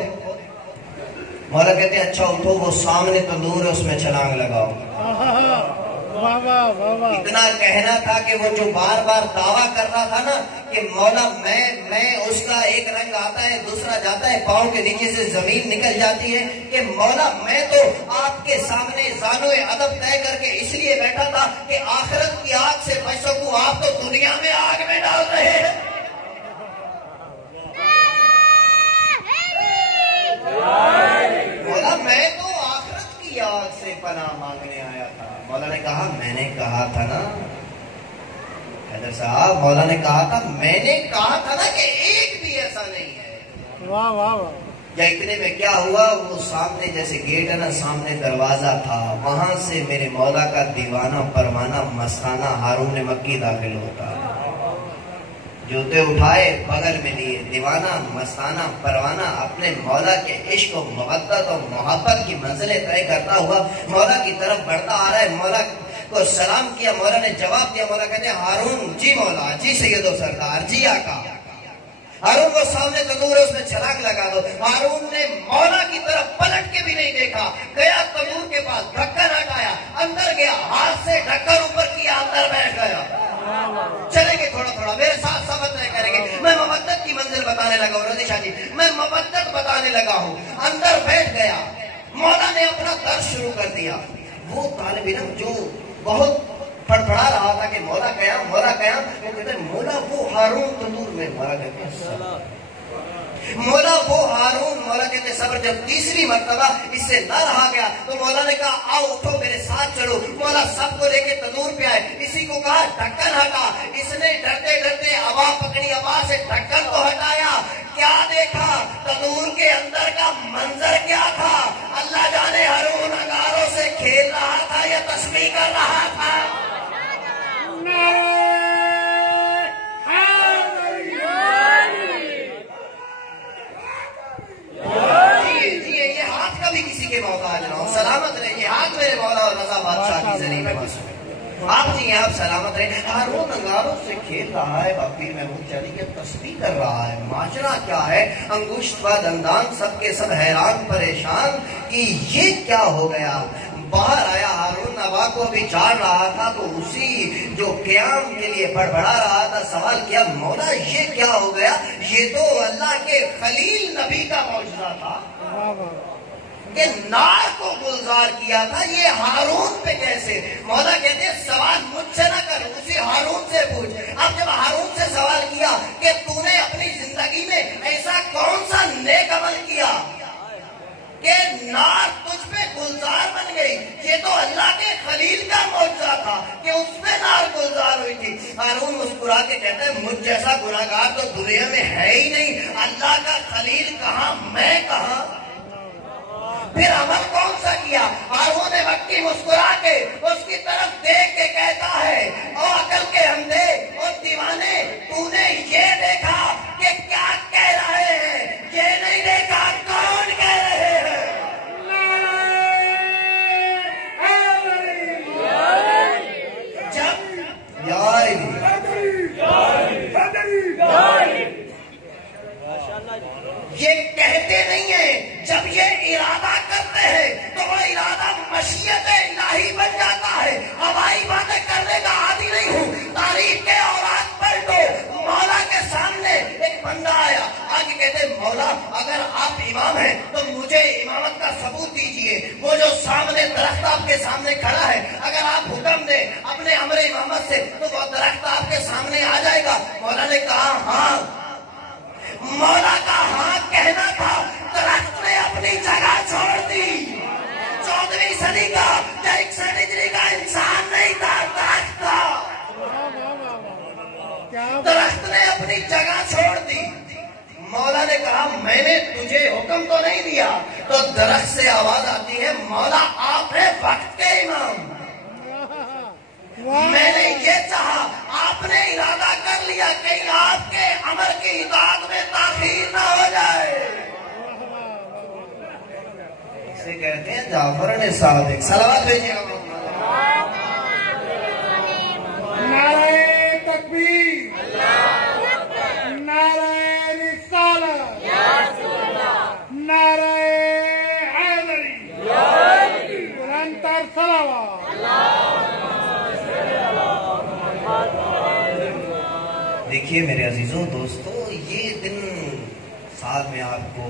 مولا کہتے ہیں اچھا اٹھو، وہ سامنے تندور ہے اس میں چھلانگ لگاؤ. اتنا کہنا تھا کہ وہ جو بار بار دعویٰ کر رہا تھا نا کہ مولا میں اس کا ایک رنگ آتا ہے دوسرا جاتا ہے، پاؤں کے نیچے سے زمین نکل جاتی ہے، کہ مولا میں تو آپ کے سامنے زانوئے ادب طے کر کے اس لیے بیٹھا تھا کہ آخرت کی آگ سے بچ سکوں، آپ تو دنیا میں آگ میں ڈال رہے ہیں. مولا میں تو آخرت کی آگ سے پناہ مانگنے آیا تھا. مولا نے کہا میں نے کہا تھا نا حیدر صاحب، مولا نے کہا تھا میں نے کہا تھا نا کہ ایک بھی ایسا نہیں ہے. واہ واہ واہ. یا اتنے میں کیا ہوا، وہ سامنے جیسے گیٹ ہے نا، سامنے دروازہ تھا، وہاں سے میرے مولا کا دیوانہ پروانہ مستانہ ہارون مکی داخل ہوتا. جوتے اٹھائے بغل میں لیے، دیوانہ مستانہ پروانہ اپنے مولا کے عشق و مودت اور محبت کی منزلیں طے کرتا ہوا مولا کی طرف بڑھتا آ رہا ہے. مولا کو سلام کیا، مولا نے جواب دیا. مولا کہتے ہیں ہارون جی مولا، جی سید و سردار، جی آقا. ہارون کو سامنے تندور ہے اس میں چھلانگ لگا دو. ہارون نے مولا کی طرف پلٹ کے بھی نہیں دیکھا، گیا تندور کے پاس، ڈھکن ہٹایا، اندر گیا، ہاتھ سے ڈھکن اوپر کیا، اندر بیٹھ گیا. چلیں گے تھوڑا تھوڑا میرے ساتھ سبق طے کریں گے. میں مودت کی منزل بتانے لگا ہوں رضی شاہ جی، میں مودت بتانے لگا ہوں. اندر بیٹھ گیا، مولا نے اپنا درس شروع کر دیا. وہ طالب علم جو بہت پڑپڑا رہا تھا کہ مولا قیام وہ کہتے ہیں مولا وہ ہارون تندور میں. مولا کہتے ہیں مولا وہ ہارون. مولا کہتے ہیں صبر. جب تیسری مرتبہ اس سے نہ رہا گیا تو مولا نے کہا آؤ اٹھو میرے ساتھ چلو. مولا سب کو لے کے تندور پہ آئے. اسی کو کہا ڈھکن ہٹا. اس نے ڈرتے ڈرتے ابا پکڑی. ابا سے ڈھکن کو ہٹایا. کیا دیکھا تندور کے اندر کا منظر کیا تھا؟ اللہ جانے ہارون انگاروں سے کھیل رہا تھا یا تسبیح کر رہا تھا. یہ ہاتھ کبھی کسی کے محتاج نہ ہو. سلامت رہے. یہ ہاتھ میرے مولا اور رضا بادشاہ کی ذریعے میں مسئول. آپ جی آپ سلامت رہے. ہارون انگاروں سے کھیل رہا ہے. باقی محمود چلی کے تسبیح کر رہا ہے. ماجرا کیا ہے؟ انگشت و دندان سب کے سب حیران پریشان کہ یہ کیا ہو گیا. باہر آیا ہارون ابا کو ابھی چار رہا تھا تو اسی جو قیام کے لیے بڑبڑا رہا تھا سوال کیا مولا یہ کیا ہو گیا؟ یہ تو اللہ کے خلیل نبی کا معجزہ تھا کہ نار کو گلزار کیا تھا. یہ ہارون پہ کیسے؟ مولا کہتے ہیں سوال مجھ سے نہ کر اسی ہارون سے پوچھ. اب جب ہارون سے سوال کیا کہ تو نے اپنی زندگی میں ایسا کون سا نیک عمل کیا کہ نار تجھ پہ گلزار بن گئی؟ یہ تو اللہ کے خلیل کا معجزہ تھا کہ اس پہ نار گلزار ہوئی تھی. ہارون مسکرا کے کہتا ہے مجھ جیسا گناہگار تو دنیا میں ہے ہی نہیں. اللہ کا خلیل کہاں میں کہاں. پھر عمل کون سا کیا؟ ہارون مکی مسکرا کے اس کی طرف دیکھ کے کہتا ہے او عقل کے اندھے اور دیوانے تو نے یہ دیکھا کہ کیا کہہ رہے ہیں؟ یہ نہیں دیکھا کون کہہ رہے ہیں؟ جب یہ کہتے نہیں ہیں. جب یہ ارادہ کرتے ہیں تو وہ ارادہ مشیت الہی بن جاتا ہے. ہوائی باتیں کرنے کا عادی نہیں ہوں. تاریخ کے اوراق پڑھ دو. مولا کے سامنے ایک بندہ آیا. آگے کہتے مولا اگر آپ امام ہیں تو مجھے امامت کا ثبوت دیجئے. وہ جو سامنے درخت آپ کے سامنے کھڑا ہے اگر آپ حکم دیں اپنے امر امامت سے تو وہ درخت آپ کے سامنے آ جائے گا. مولا نے کہا ہاں. مولا کا ہاں کہنا تھا. درخت نے اپنی جگہ چھوڑ دی. 14ویں صدی کا 61 ہجری کا انسان نہیں تھا, درخت تھا. درخت نے اپنی جگہ چھوڑ دی. مولا نے کہا میں نے تجھے حکم تو نہیں دیا. تو درخت سے آواز آتی ہے مولا آپ ہیں وقت کے امام. میں نے یہ چاہا آپ نے ارادہ کر لیا کہ آپ کے امر کی اطاعت میں تاخیر نہ ہو جائے. اسے کہتے ہیں جعفر نے صادق. صلوات بھیجیے گا. نعرہ تکبیر, نعرہ رسالت, نعرہ حیدری, بلندتر صلوات. دیکھیے میرے عزیزوں دوستو, یہ دن سال میں آپ کو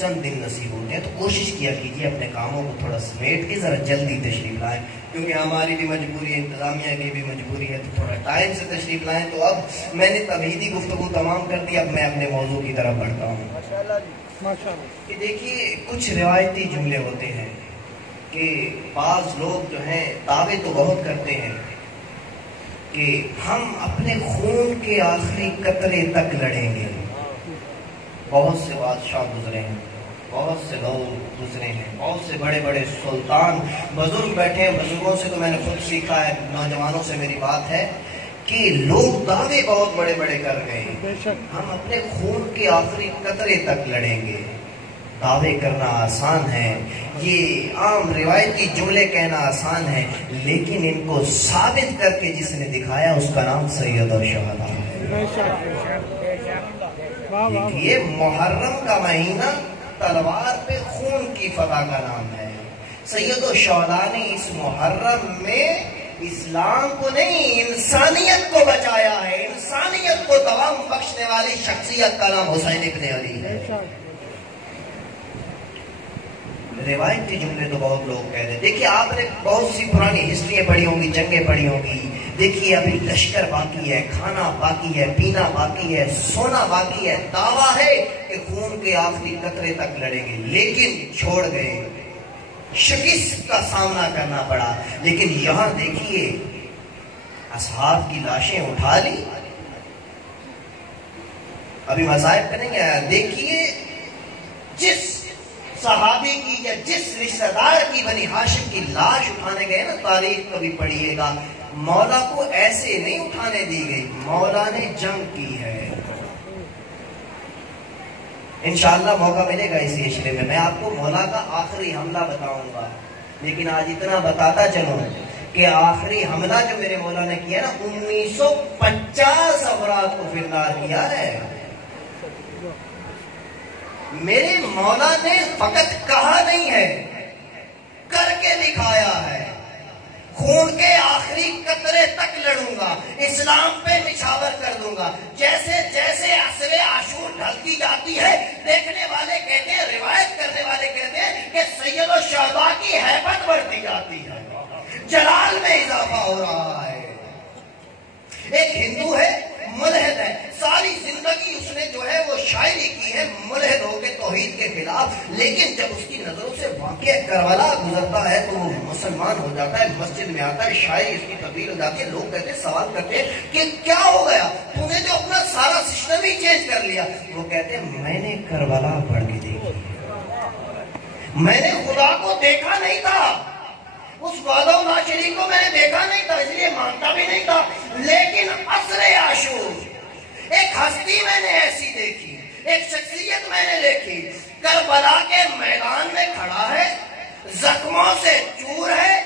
چند دن نصیب ہوتے ہیں تو کوشش کیا کیجیے اپنے کاموں کو تھوڑا سمیٹ کے ذرا جلدی تشریف لائیں, کیونکہ ہماری بھی مجبوری ہے, انتظامیہ کی بھی مجبوری ہے, تو تھوڑا ٹائم سے تشریف لائیں. تو اب میں نے تمہیدی گفتگو تمام کر دی. اب میں اپنے موضوع کی طرف بڑھتا ہوں کہ دیکھیے کچھ روایتی جملے ہوتے ہیں کہ بعض لوگ جو ہیں دعوے تو بہت کرتے ہیں کہ ہم اپنے خون کے آخری قطرے تک لڑیں گے. بہت سے بادشاہ گزرے ہیں, بہت سے لوگ گزرے ہیں, بہت سے بڑے بڑے سلطان بزرگ بیٹھے ہیں. بزرگوں سے تو میں نے خود سیکھا ہے, نوجوانوں سے میری بات ہے کہ لوگ دعوے بہت بڑے بڑے کر گئے ہیں. ہم اپنے خون کے آخری قطرے تک لڑیں گے. دعوے کرنا آسان ہے, یہ عام روایتی جملے کہنا آسان ہے, لیکن ان کو ثابت کر کے جس نے دکھایا اس کا نام سید الشہداء ہے. دیکھیے محرم کا مہینہ تلوار پہ خون کی فتح کا نام ہے. سید الشہداء نے اس محرم میں اسلام کو نہیں انسانیت کو بچایا ہے. انسانیت کو دوام بخشنے والی شخصیت کا نام حسین ابن علی ہے. روایتی جملے تو بہت لوگ کہتے ہیں. دیکھیے آپ نے بہت سی پرانی ہسٹریاں پڑھی ہوں گی، جنگیں پڑھی ہوں گی. دیکھیے ابھی لشکر باقی ہے، کھانا باقی ہے، پینا باقی ہے، سونا باقی ہے. دعویٰ ہے کہ خون کے آخری قطرے تک لڑیں گے، لیکن چھوڑ گئے، شکست کا سامنا کرنا پڑا. لیکن یہاں دیکھیے اصحاب کی لاشیں اٹھا لی. ابھی مذاہب کریں گے. دیکھیے جس صحابی کی یا جس رشتہ دار کی بنی ہاشم کی لاش اٹھانے گئے نا، تاریخ کبھی پڑھیے گا، مولا کو ایسے نہیں اٹھانے دی گئی، مولا نے جنگ کی ہے. انشاءاللہ موقع ملے گا اسی اشرے میں آپ کو مولا کا آخری حملہ بتاؤں گا. لیکن آج اتنا بتاتا چلوں کہ آخری حملہ جو میرے مولا نے کیا نا، 1950 افراد کو فردار کیا ہے. میرے مولا نے فقط کہا نہیں ہے، کر کے دکھایا ہے. خون کے آخری قطرے تک لڑوں گا، اسلام پہ نچھاور کر دوں گا. جیسے جیسے عصر عاشور ڈھلتی جاتی ہے، دیکھنے والے کہتے ہیں، روایت کرنے والے کہتے ہیں کہ سید الشہداء کی ہیبت بڑھتی جاتی ہے، جلال میں اضافہ ہو رہا ہے. ایک ہندو ہے، ملحد ہے، ساری زندگی اس نے جو ہے وہ شاعری کی ہے ملحد ہو کے توحید کے خلاف. لیکن جب اس کی نظروں سے واقعہ کربلا گزرتا ہے تو وہ مسلمان ہو جاتا ہے، مسجد میں آتا ہے، شاعری اس کی تبدیل ہو جاتی ہے. لوگ کہتے ہیں، سوال کرتے ہیں کہ کیا ہو گیا، تو نے جو اپنا سارا سسٹم ہی چینج کر لیا. وہ کہتے ہیں میں نے کربلا پڑھ کے دیکھی، میں نے خدا کو دیکھا نہیں تھا، اس وعدہ و ناشری کو میں نے دیکھا نہیں تھا، اس لیے مانتا بھی نہیں تھا. لیکن عصر عاشور ایک ہستی میں نے ایسی دیکھی، ایک شخصیت میں نے دیکھی، کربلا کے میدان میں کھڑا ہے، زخموں سے چور ہے،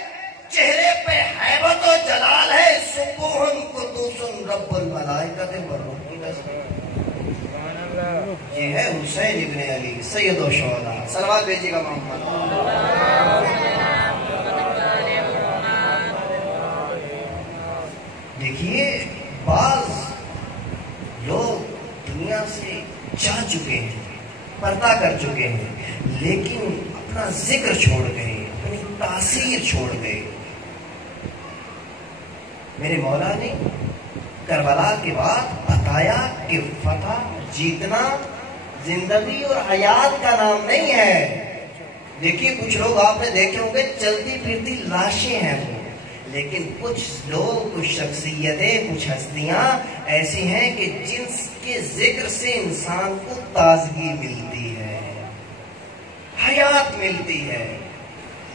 چہرے پہ ہیبت و جلال ہے. سبحان قدوس رب الملائکۃ والروح. یہ ہے حسین ابن علی سید الشہداء. صلوات بھیجیے گا محمد. دیکھیے بعض لوگ دنیا سے جا چکے ہیں، پردہ کر چکے ہیں، لیکن اپنا ذکر چھوڑ گئے، اپنی تاثیر چھوڑ گئے. میرے مولا نے کربلا کے بعد بتایا کہ فتح جیتنا زندگی اور حیات کا نام نہیں ہے. دیکھیے کچھ لوگ آپ نے دیکھے ہوں گے چلتی پھرتی لاشیں ہیں وہ، لیکن کچھ لوگ، کچھ شخصیتیں، کچھ ہستیاں ایسی ہیں کہ جن کے ذکر سے انسان کو تازگی ملتی ہے، حیات ملتی ہے.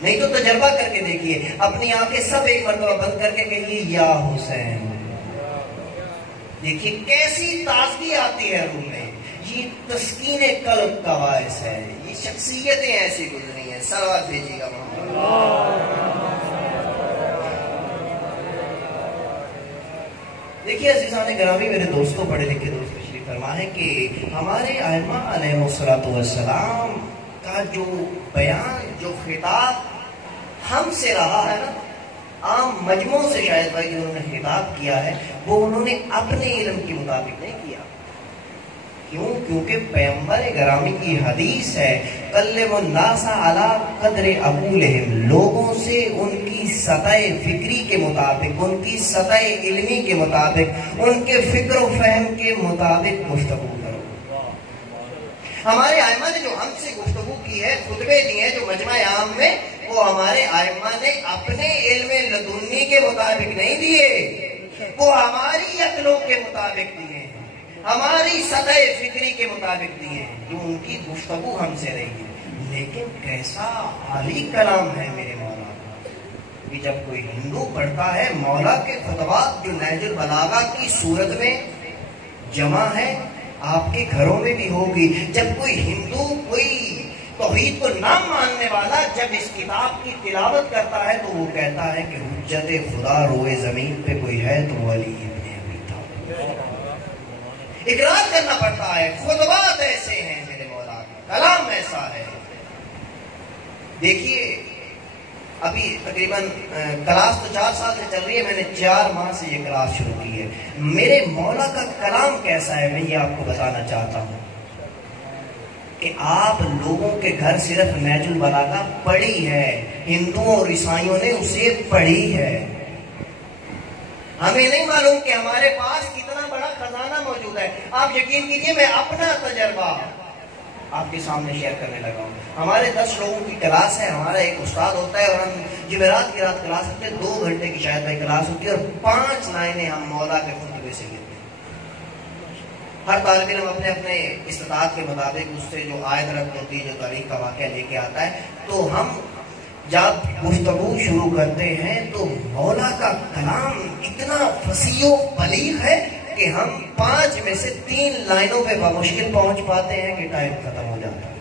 نہیں تو تجربہ کر کے دیکھیے، اپنی آنکھیں سب ایک مرتبہ بند کر کے کہیے یا حسین. دیکھیے کیسی تازگی آتی ہے روح میں. یہ تسکین قلب کا باعث ہے. یہ شخصیتیں ایسی گزری ہیں. صلوات بھیجیے گا محمد. دیکھیے عزیزان گرامی، میرے دوستوں، پڑھے لکھے دوست تشریف فرما ہے کہ ہمارے ائمہ علیہ الصلوۃ والسلام کا جو بیان، جو خطاب ہم سے رہا ہے نا، عام مجموع سے شاید بھائی جو انہوں نے خطاب کیا ہے، وہ انہوں نے اپنے علم کے مطابق نہیں کیا. کیوں؟ کیونکہ پیغمبر گرامی کی حدیث ہے، کلم الناس علی قدر عقولہم، لوگوں سے ان کی سطح فکری کے مطابق، ان کی سطح علمی کے مطابق، ان کے فکر و فہم کے مطابق گفتگو کرو. ہمارے ائمہ نے جو ہم سے گفتگو کی ہے، خطبے دیے ہیں جو مجمع عام میں، وہ ہمارے ائمہ نے اپنے علم لدنی کے مطابق نہیں دیے، وہ ہماری عقلوں کے مطابق دیے ہیں، ہماری سطح فکری کے مطابق دیے ہیں، جو ان کی گفتگو ہم سے رہی ہے. لیکن کیسا عالی کلام ہے میرے مولا کا کہ جب کوئی ہندو پڑھتا ہے مولا کے خطبات جو نہج البلاغہ کی صورت میں جمع ہے، آپ کے گھروں میں بھی ہوگی، جب کوئی ہندو، کوئی توحید کو نہ ماننے والا جب اس کتاب کی تلاوت کرتا ہے تو وہ کہتا ہے کہ حجت خدا روئے زمین پہ کوئی ہے تو وہ علی ابن ابی طالب. اقرار کرنا پڑتا ہے. خطبات ایسے ہیں میرے مولا کا، کلام ایسا ہے. دیکھیے ابھی تقریباً کلاس تو 4 سال سے چل رہی ہے، میں نے 4 ماہ سے یہ کلاس شروع کی ہے. میرے مولا کا کلام کیسا ہے میں یہ آپ کو بتانا چاہتا ہوں کہ آپ لوگوں کے گھر صرف نہج البلاغہ پڑھی ہے، ہندوؤں اور عیسائیوں نے اسے پڑھی ہے. ہمیں نہیں معلوم کہ ہمارے پاس کتنا بڑا خزانہ موجود ہے. آپ یقین کیجئے میں اپنا تجربہ آپ کے سامنے شیئر کرنے لگا ہوں. ہمارے 10 لوگوں کی کلاس ہے، ہمارا ایک استاد ہوتا ہے اور ہم جمعرات کی رات کلاس ہوتے ہیں. 2 گھنٹے کی شاید میں کلاس ہوتی ہے اور 5 لائنیں ہم مولا کے خطبے سے لیتے ہیں. ہر طالب علم اپنے اپنے استطاعت کے مطابق اس سے جو آیت رد ہوتی ہے، جو تاریخ کا واقعہ لے کے آتا ہے. تو ہم جب گفتگو شروع کرتے ہیں تو مولا کا کلام اتنا فصیح و بلیغ ہے کہ ہم 5 میں سے 3 لائنوں پہ بمشکل پہنچ پاتے ہیں کہ ٹائم ختم ہو جاتا ہے.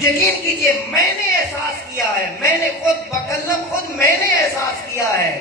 یقین کیجئے میں نے احساس کیا ہے، میں نے خود میں نے احساس کیا ہے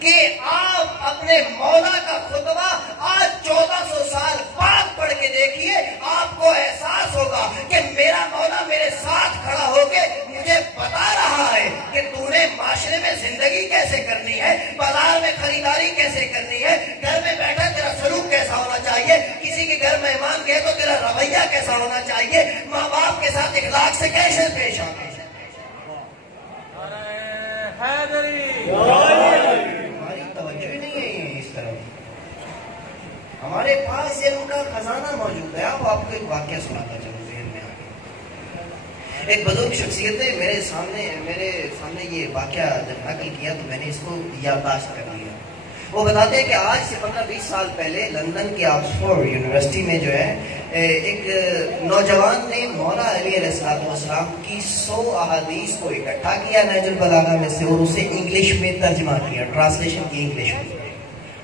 کہ آپ اپنے مولا کا خطبہ آج 1400 سال بعد پڑھ کے دیکھیے، آپ کو احساس ہوگا کہ میرا مولا میرے ساتھ کھڑا ہو کے مجھے بتا رہا ہے کہ تو نے معاشرے میں زندگی کیسے کرنی ہے، بازار میں خریداری کیسے کرنی ہے، گھر میں بیٹھا تیرا سلوک کیسا ہونا چاہیے، کسی کے گھر مہمان گئے تو تیرا رویہ کیسا ہونا چاہیے، ماں باپ کے ساتھ اخلاق سے کیسے پیش آنا ہے. ہمارے پاس علم کا خزانہ موجود ہے. آپ کو ایک واقعہ سناتا چلوں ذہن میں آگے. ایک بزرگ شخصیت نے میرے سامنے یہ واقعہ جب نقل کیا تو میں نے اس کو یادداشت کر لیا. وہ بتاتے ہیں کہ آج سے 15-20 سال پہلے لندن کی آکسفورڈ یونیورسٹی میں جو ہے ایک نوجوان نے مولا علی علیہ السلام کی 100 احادیث کو اکٹھا کیا نہج البلاغہ میں سے اور اسے انگلش میں ترجمہ کیا، ٹرانسلیشن کی انگلش میں.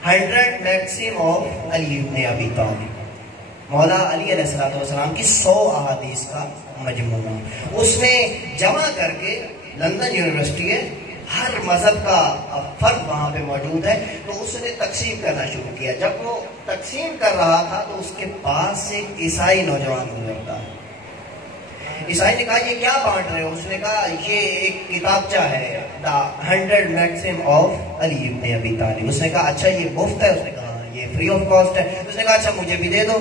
100 میکسیم آف علی ابن ابی طالب، مولا علی علیہ السلام کی 100 احادیث کا مجموعہ اس نے جمع کر کے، لندن یونیورسٹی ہے، ہر مذہب کا فرد وہاں پہ موجود ہے، تو اس نے تقسیم کرنا شروع کیا. جب وہ تقسیم کر رہا تھا تو اس کے پاس ایک عیسائی نوجوان گزرتا ہے. عیسائی نے کہا یہ کیا بانٹ رہے ہو؟ اس نے کہا یہ ایک کتابچہ ہے، دا 100 میکسیم آف علی ابن ابی طالب. اس نے کہا اچھا یہ مفت ہے؟ اس نے کہا یہ فری آف کاسٹ ہے. اس نے کہا اچھا مجھے بھی دے دو.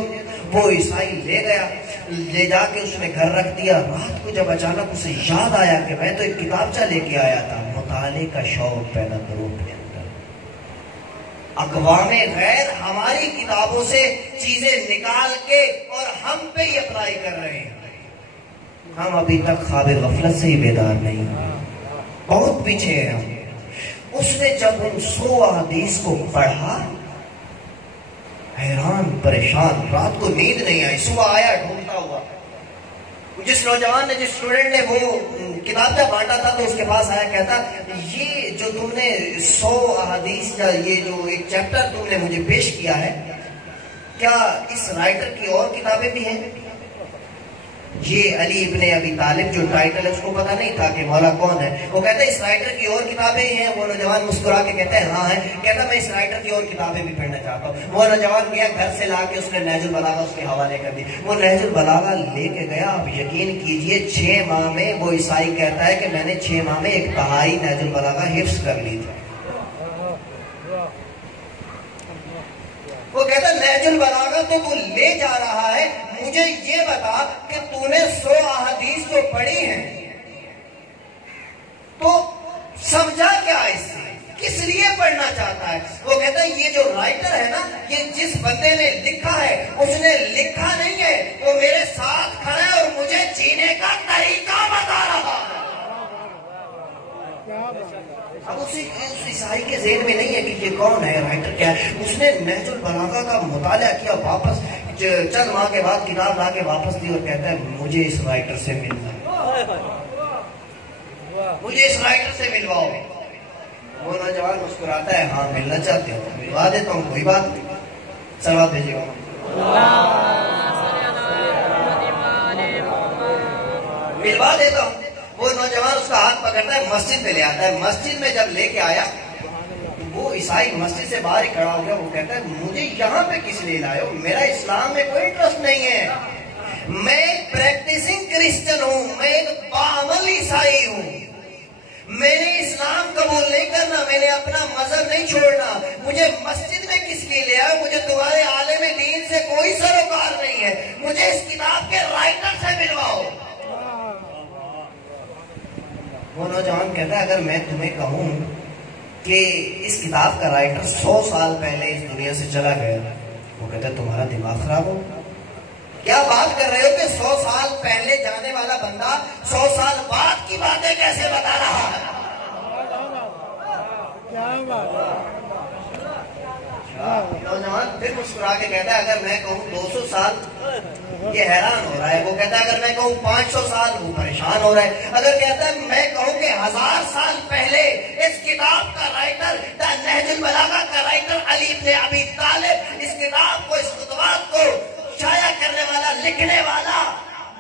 وہ عیسائی لے گیا، لے جا کے اس نے گھر رکھ دیا. رات کو جب اچانک اسے یاد آیا کہ میں تو ایک کتابچہ لے کے آیا تھا، مطالعے کا شوق پیدا کرو اپنے اندر. اقوام غیر ہماری کتابوں سے چیزیں نکال کے اور ہم پہ ہی اپلائی کر رہے ہیں. ہم ابھی تک خواب غفلت سے ہی بیدار نہیں، بہت پیچھے ہیں ہم. اس نے جب ان 100 احادیث کو پڑھا، حیران پریشان، رات کو نیند نہیں آئی. صبح آیا ڈھونڈتا ہوا. جس نوجوان نے، جس اسٹوڈنٹ نے وہ کتابچہ بانٹا تھا تو اس کے پاس آیا، کہتا یہ جو تم نے 100 احادیث کا یہ جو ایک چیپٹر تم نے مجھے پیش کیا ہے، کیا اس رائٹر کی اور کتابیں بھی ہیں؟ یہ علی ابن ابی طالب جو ٹائٹل ہے اس کو پتا نہیں تھا کہ مولا کون ہے. وہ کہتا ہے اس رائٹر کی اور کتابیں ہی ہیں؟ وہ نوجوان مسکرا کے کہتا ہے ہاں ہے. کہتا میں اس رائٹر کی اور کتابیں بھی پڑھنا چاہتا ہوں. وہ نوجوان گیا گھر سے لا کے اس نے نہج البلاغہ اس کے حوالے کر دی. وہ نہج البلاغہ لے کے گیا. اب یقین کیجئے 6 ماہ میں وہ عیسائی کہتا ہے کہ میں نے 6 ماہ میں 1 تہائی نہج البلاغہ حفظ کر لی تھی. وہ کہتا ہے نہج البلاغہ تو تو لے جا رہا ہے، مجھے یہ بتا کہ تو نے 100 احادیث جو پڑھی ہیں تو سمجھا کیا اس سے، کس لیے پڑھنا چاہتا ہے؟ وہ کہتا ہے یہ جو رائٹر ہے نا، یہ جس بندے نے لکھا ہے اس نے لکھا نہیں ہے، وہ میرے ساتھ کھڑا ہے اور مجھے جینے کا طریقہ بتا رہا ہے. اب اس عیسائی کے ذہن میں نہیں ہے کہ یہ کون ہے، رائٹر کیا ہے. اس نے نہج البلاغہ کا مطالعہ کیا، واپس چند ماہ کے بعد کتاب لا کے واپس دی اور کہتا ہے مجھے اس رائٹر سے ملنا ہے، مجھے اس رائٹر سے ملواؤ. وہ نوجوان مسکراتا ہے ہاں ملنا چاہتے ہو، ملوا دیتا ہوں، کوئی بات نہیں، سلام بھیجیے گا. ملوا دیتا ہوں. وہ نوجوان اس کا ہاتھ پکڑتا ہے، مسجد میں لے آتا ہے. مسجد میں جب لے کے آیا وہ عیسائی مسجد سے باہر ہی کھڑا ہو گیا. وہ کہتا ہے مجھے یہاں پہ کس لیے لائے ہو؟ میرا اسلام میں کوئی انٹرسٹ نہیں ہے، میں ایک پریکٹسنگ کرسچن ہوں، میں ایک بعمل عیسائی ہوں. میں نے اسلام قبول نہیں کرنا، میں نے اپنا مذہب نہیں چھوڑنا، مجھے مسجد میں کس لیے لیا؟ مجھے تمہارے عالم دین سے کوئی سروکار نہیں ہے، مجھے اس کتاب کے رائٹر سے ملواؤ۔ وہ نوجوان کہتا ہے اگر میں تمہیں کہوں کہ اس کتاب کا رائٹر 100 سال پہلے اس دنیا سے چلا گیا، وہ کہتا ہے تمہارا دماغ خراب ہو، کیا بات کر رہے ہو کہ 100 سال پہلے جانے والا بندہ 100 سال بعد کی باتیں کیسے بتا رہا ہے؟ نوجوان پھر مسکرا کے کہتا ہے اگر میں کہوں 200 سال، یہ حیران ہو رہا ہے۔ وہ کہتا ہے اگر میں کہوں 500 سال، وہ پریشان ہو رہا ہے۔ اگر کہتا ہے میں کہوں کہ 1000 سال پہلے اس کتاب کا رائٹر، نہج البلاغہ کا رائٹر علی بن ابی طالب اس کتاب کو، اس خطبات کو شائع کرنے والا، لکھنے والا،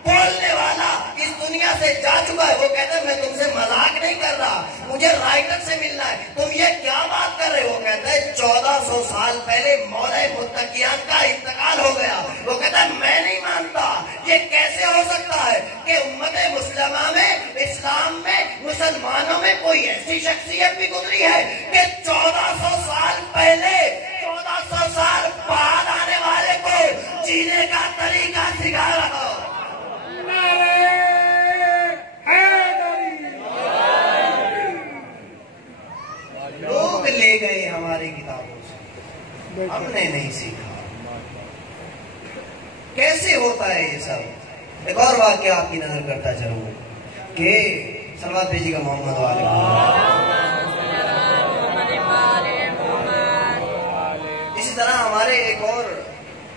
بولنے والا اس دنیا سے جا چکا ہے، وہ کہتا ہے میں تم سے مذاق نہیں کر رہا، مجھے رائٹر سے ملنا ہے، تم یہ کیا بات کر رہے ہو؟ وہ کہتا ہے 1400 سال پہلے مولا متقیان کا انتقال ہو گیا۔ وہ کہتا ہے میں نہیں مانتا، یہ کیسے ہو سکتا ہے کہ امت مسلمہ میں، اسلام میں، مسلمانوں میں کوئی ایسی شخصیت بھی گزری ہے کہ 1400 سال پہلے 1400 سال بعد آنے والے کو جینے کا طریقہ سکھا رہا ہو۔ لوگ لے گئے ہماری کتابوں سے، ہم نے نہیں سیکھا۔ کیسے ہوتا ہے یہ سب؟ ایک اور واقعہ آپ کی نظر کرتا چلوں کہ صلوات بھیجیے گا محمد والے۔ اسی طرح ہمارے ایک اور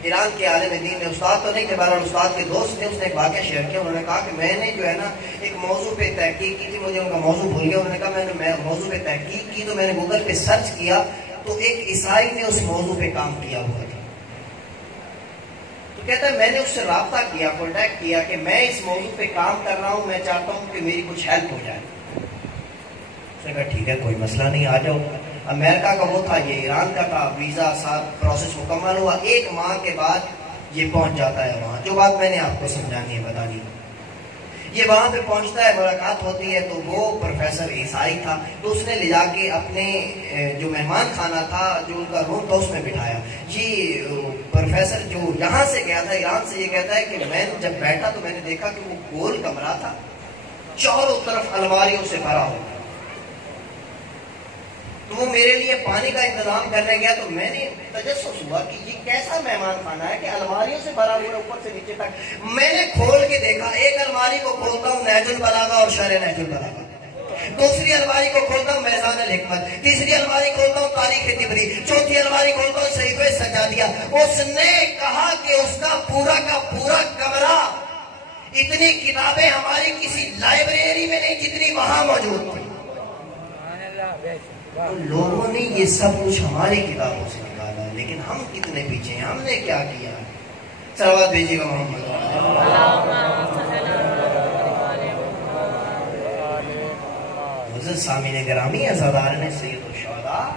ایران کے عالم دین نے، استاد تو نہیں تھے، بہرحال استاد کے دوست تھے، اس نے ایک واقعہ شیئر کیا۔ انہوں نے کہا کہ میں نے جو ہے نا ایک موضوع پہ تحقیق کی تھی، مجھے ان کا موضوع بھول گیا۔ انہوں نے کہا میں نے موضوع پہ تحقیق کی تو میں نے گوگل پہ سرچ کیا تو ایک عیسائی نے اس موضوع پہ کام کیا ہوا تھا۔ تو کہتا ہے میں نے اس سے رابطہ کیا، کانٹیکٹ کیا کہ میں اس موضوع پہ کام کر رہا ہوں، میں چاہتا ہوں کہ میری کچھ ہیلپ ہو جائے۔ اس نے کہا ٹھیک ہے کوئی مسئلہ نہیں، آ جاؤ۔ امریکہ کا وہ تھا، یہ ایران کا تھا، ویزا ساتھ پروسیس مکمل ہوا، 1 ماہ کے بعد یہ پہنچ جاتا ہے وہاں۔ جو بات میں نے آپ کو سمجھانی ہے، بتانی، یہ وہاں پہ پہنچتا ہے، ملاقات ہوتی ہے تو وہ پروفیسر عیسائی تھا، تو اس نے لے جا کے اپنے جو مہمان خانہ تھا، جو ان کا روم تھا، اس میں بٹھایا۔ یہ پروفیسر جو یہاں سے گیا تھا، ایران سے، یہ کہتا ہے کہ میں جب بیٹھا تو میں نے دیکھا کہ وہ گول کمرہ تھا، چاروں طرف الماریوں سے بھرا ہوا۔ تو وہ میرے لیے پانی کا انتظام کرنے گیا تو میں نے تجسس ہوا کہ یہ کیسا مہمان خانہ ہے کہ الماریوں سے بھرا ہوا ہے اوپر سے نیچے تک۔ میں نے کھول کے دیکھا، ایک الماری کو کھولتا ہوں نہج البلاغہ اور شرح نہج البلاغہ، دوسری الماری کو کھولتا ہوں میزان الحکمت، تیسری الماری کھولتا ہوں تاریخ طبری، چوتھی الماری کھولتا ہوں صحیفہ سجادیہ۔ اس نے کہا کہ اس کا پورا کمرہ، اتنی کتابیں ہماری کسی لائبریری میں نہیں جتنی وہاں موجود تھی۔ لوگوں نے یہ سب کچھ ہماری کتابوں سے نکالا، لیکن ہم کتنے پیچھے ہیں، ہم نے کیا کیا؟ صلوات بھیجیے گا محمد۔ معزز سامعین گرامی، عزاداران سید الشہداء،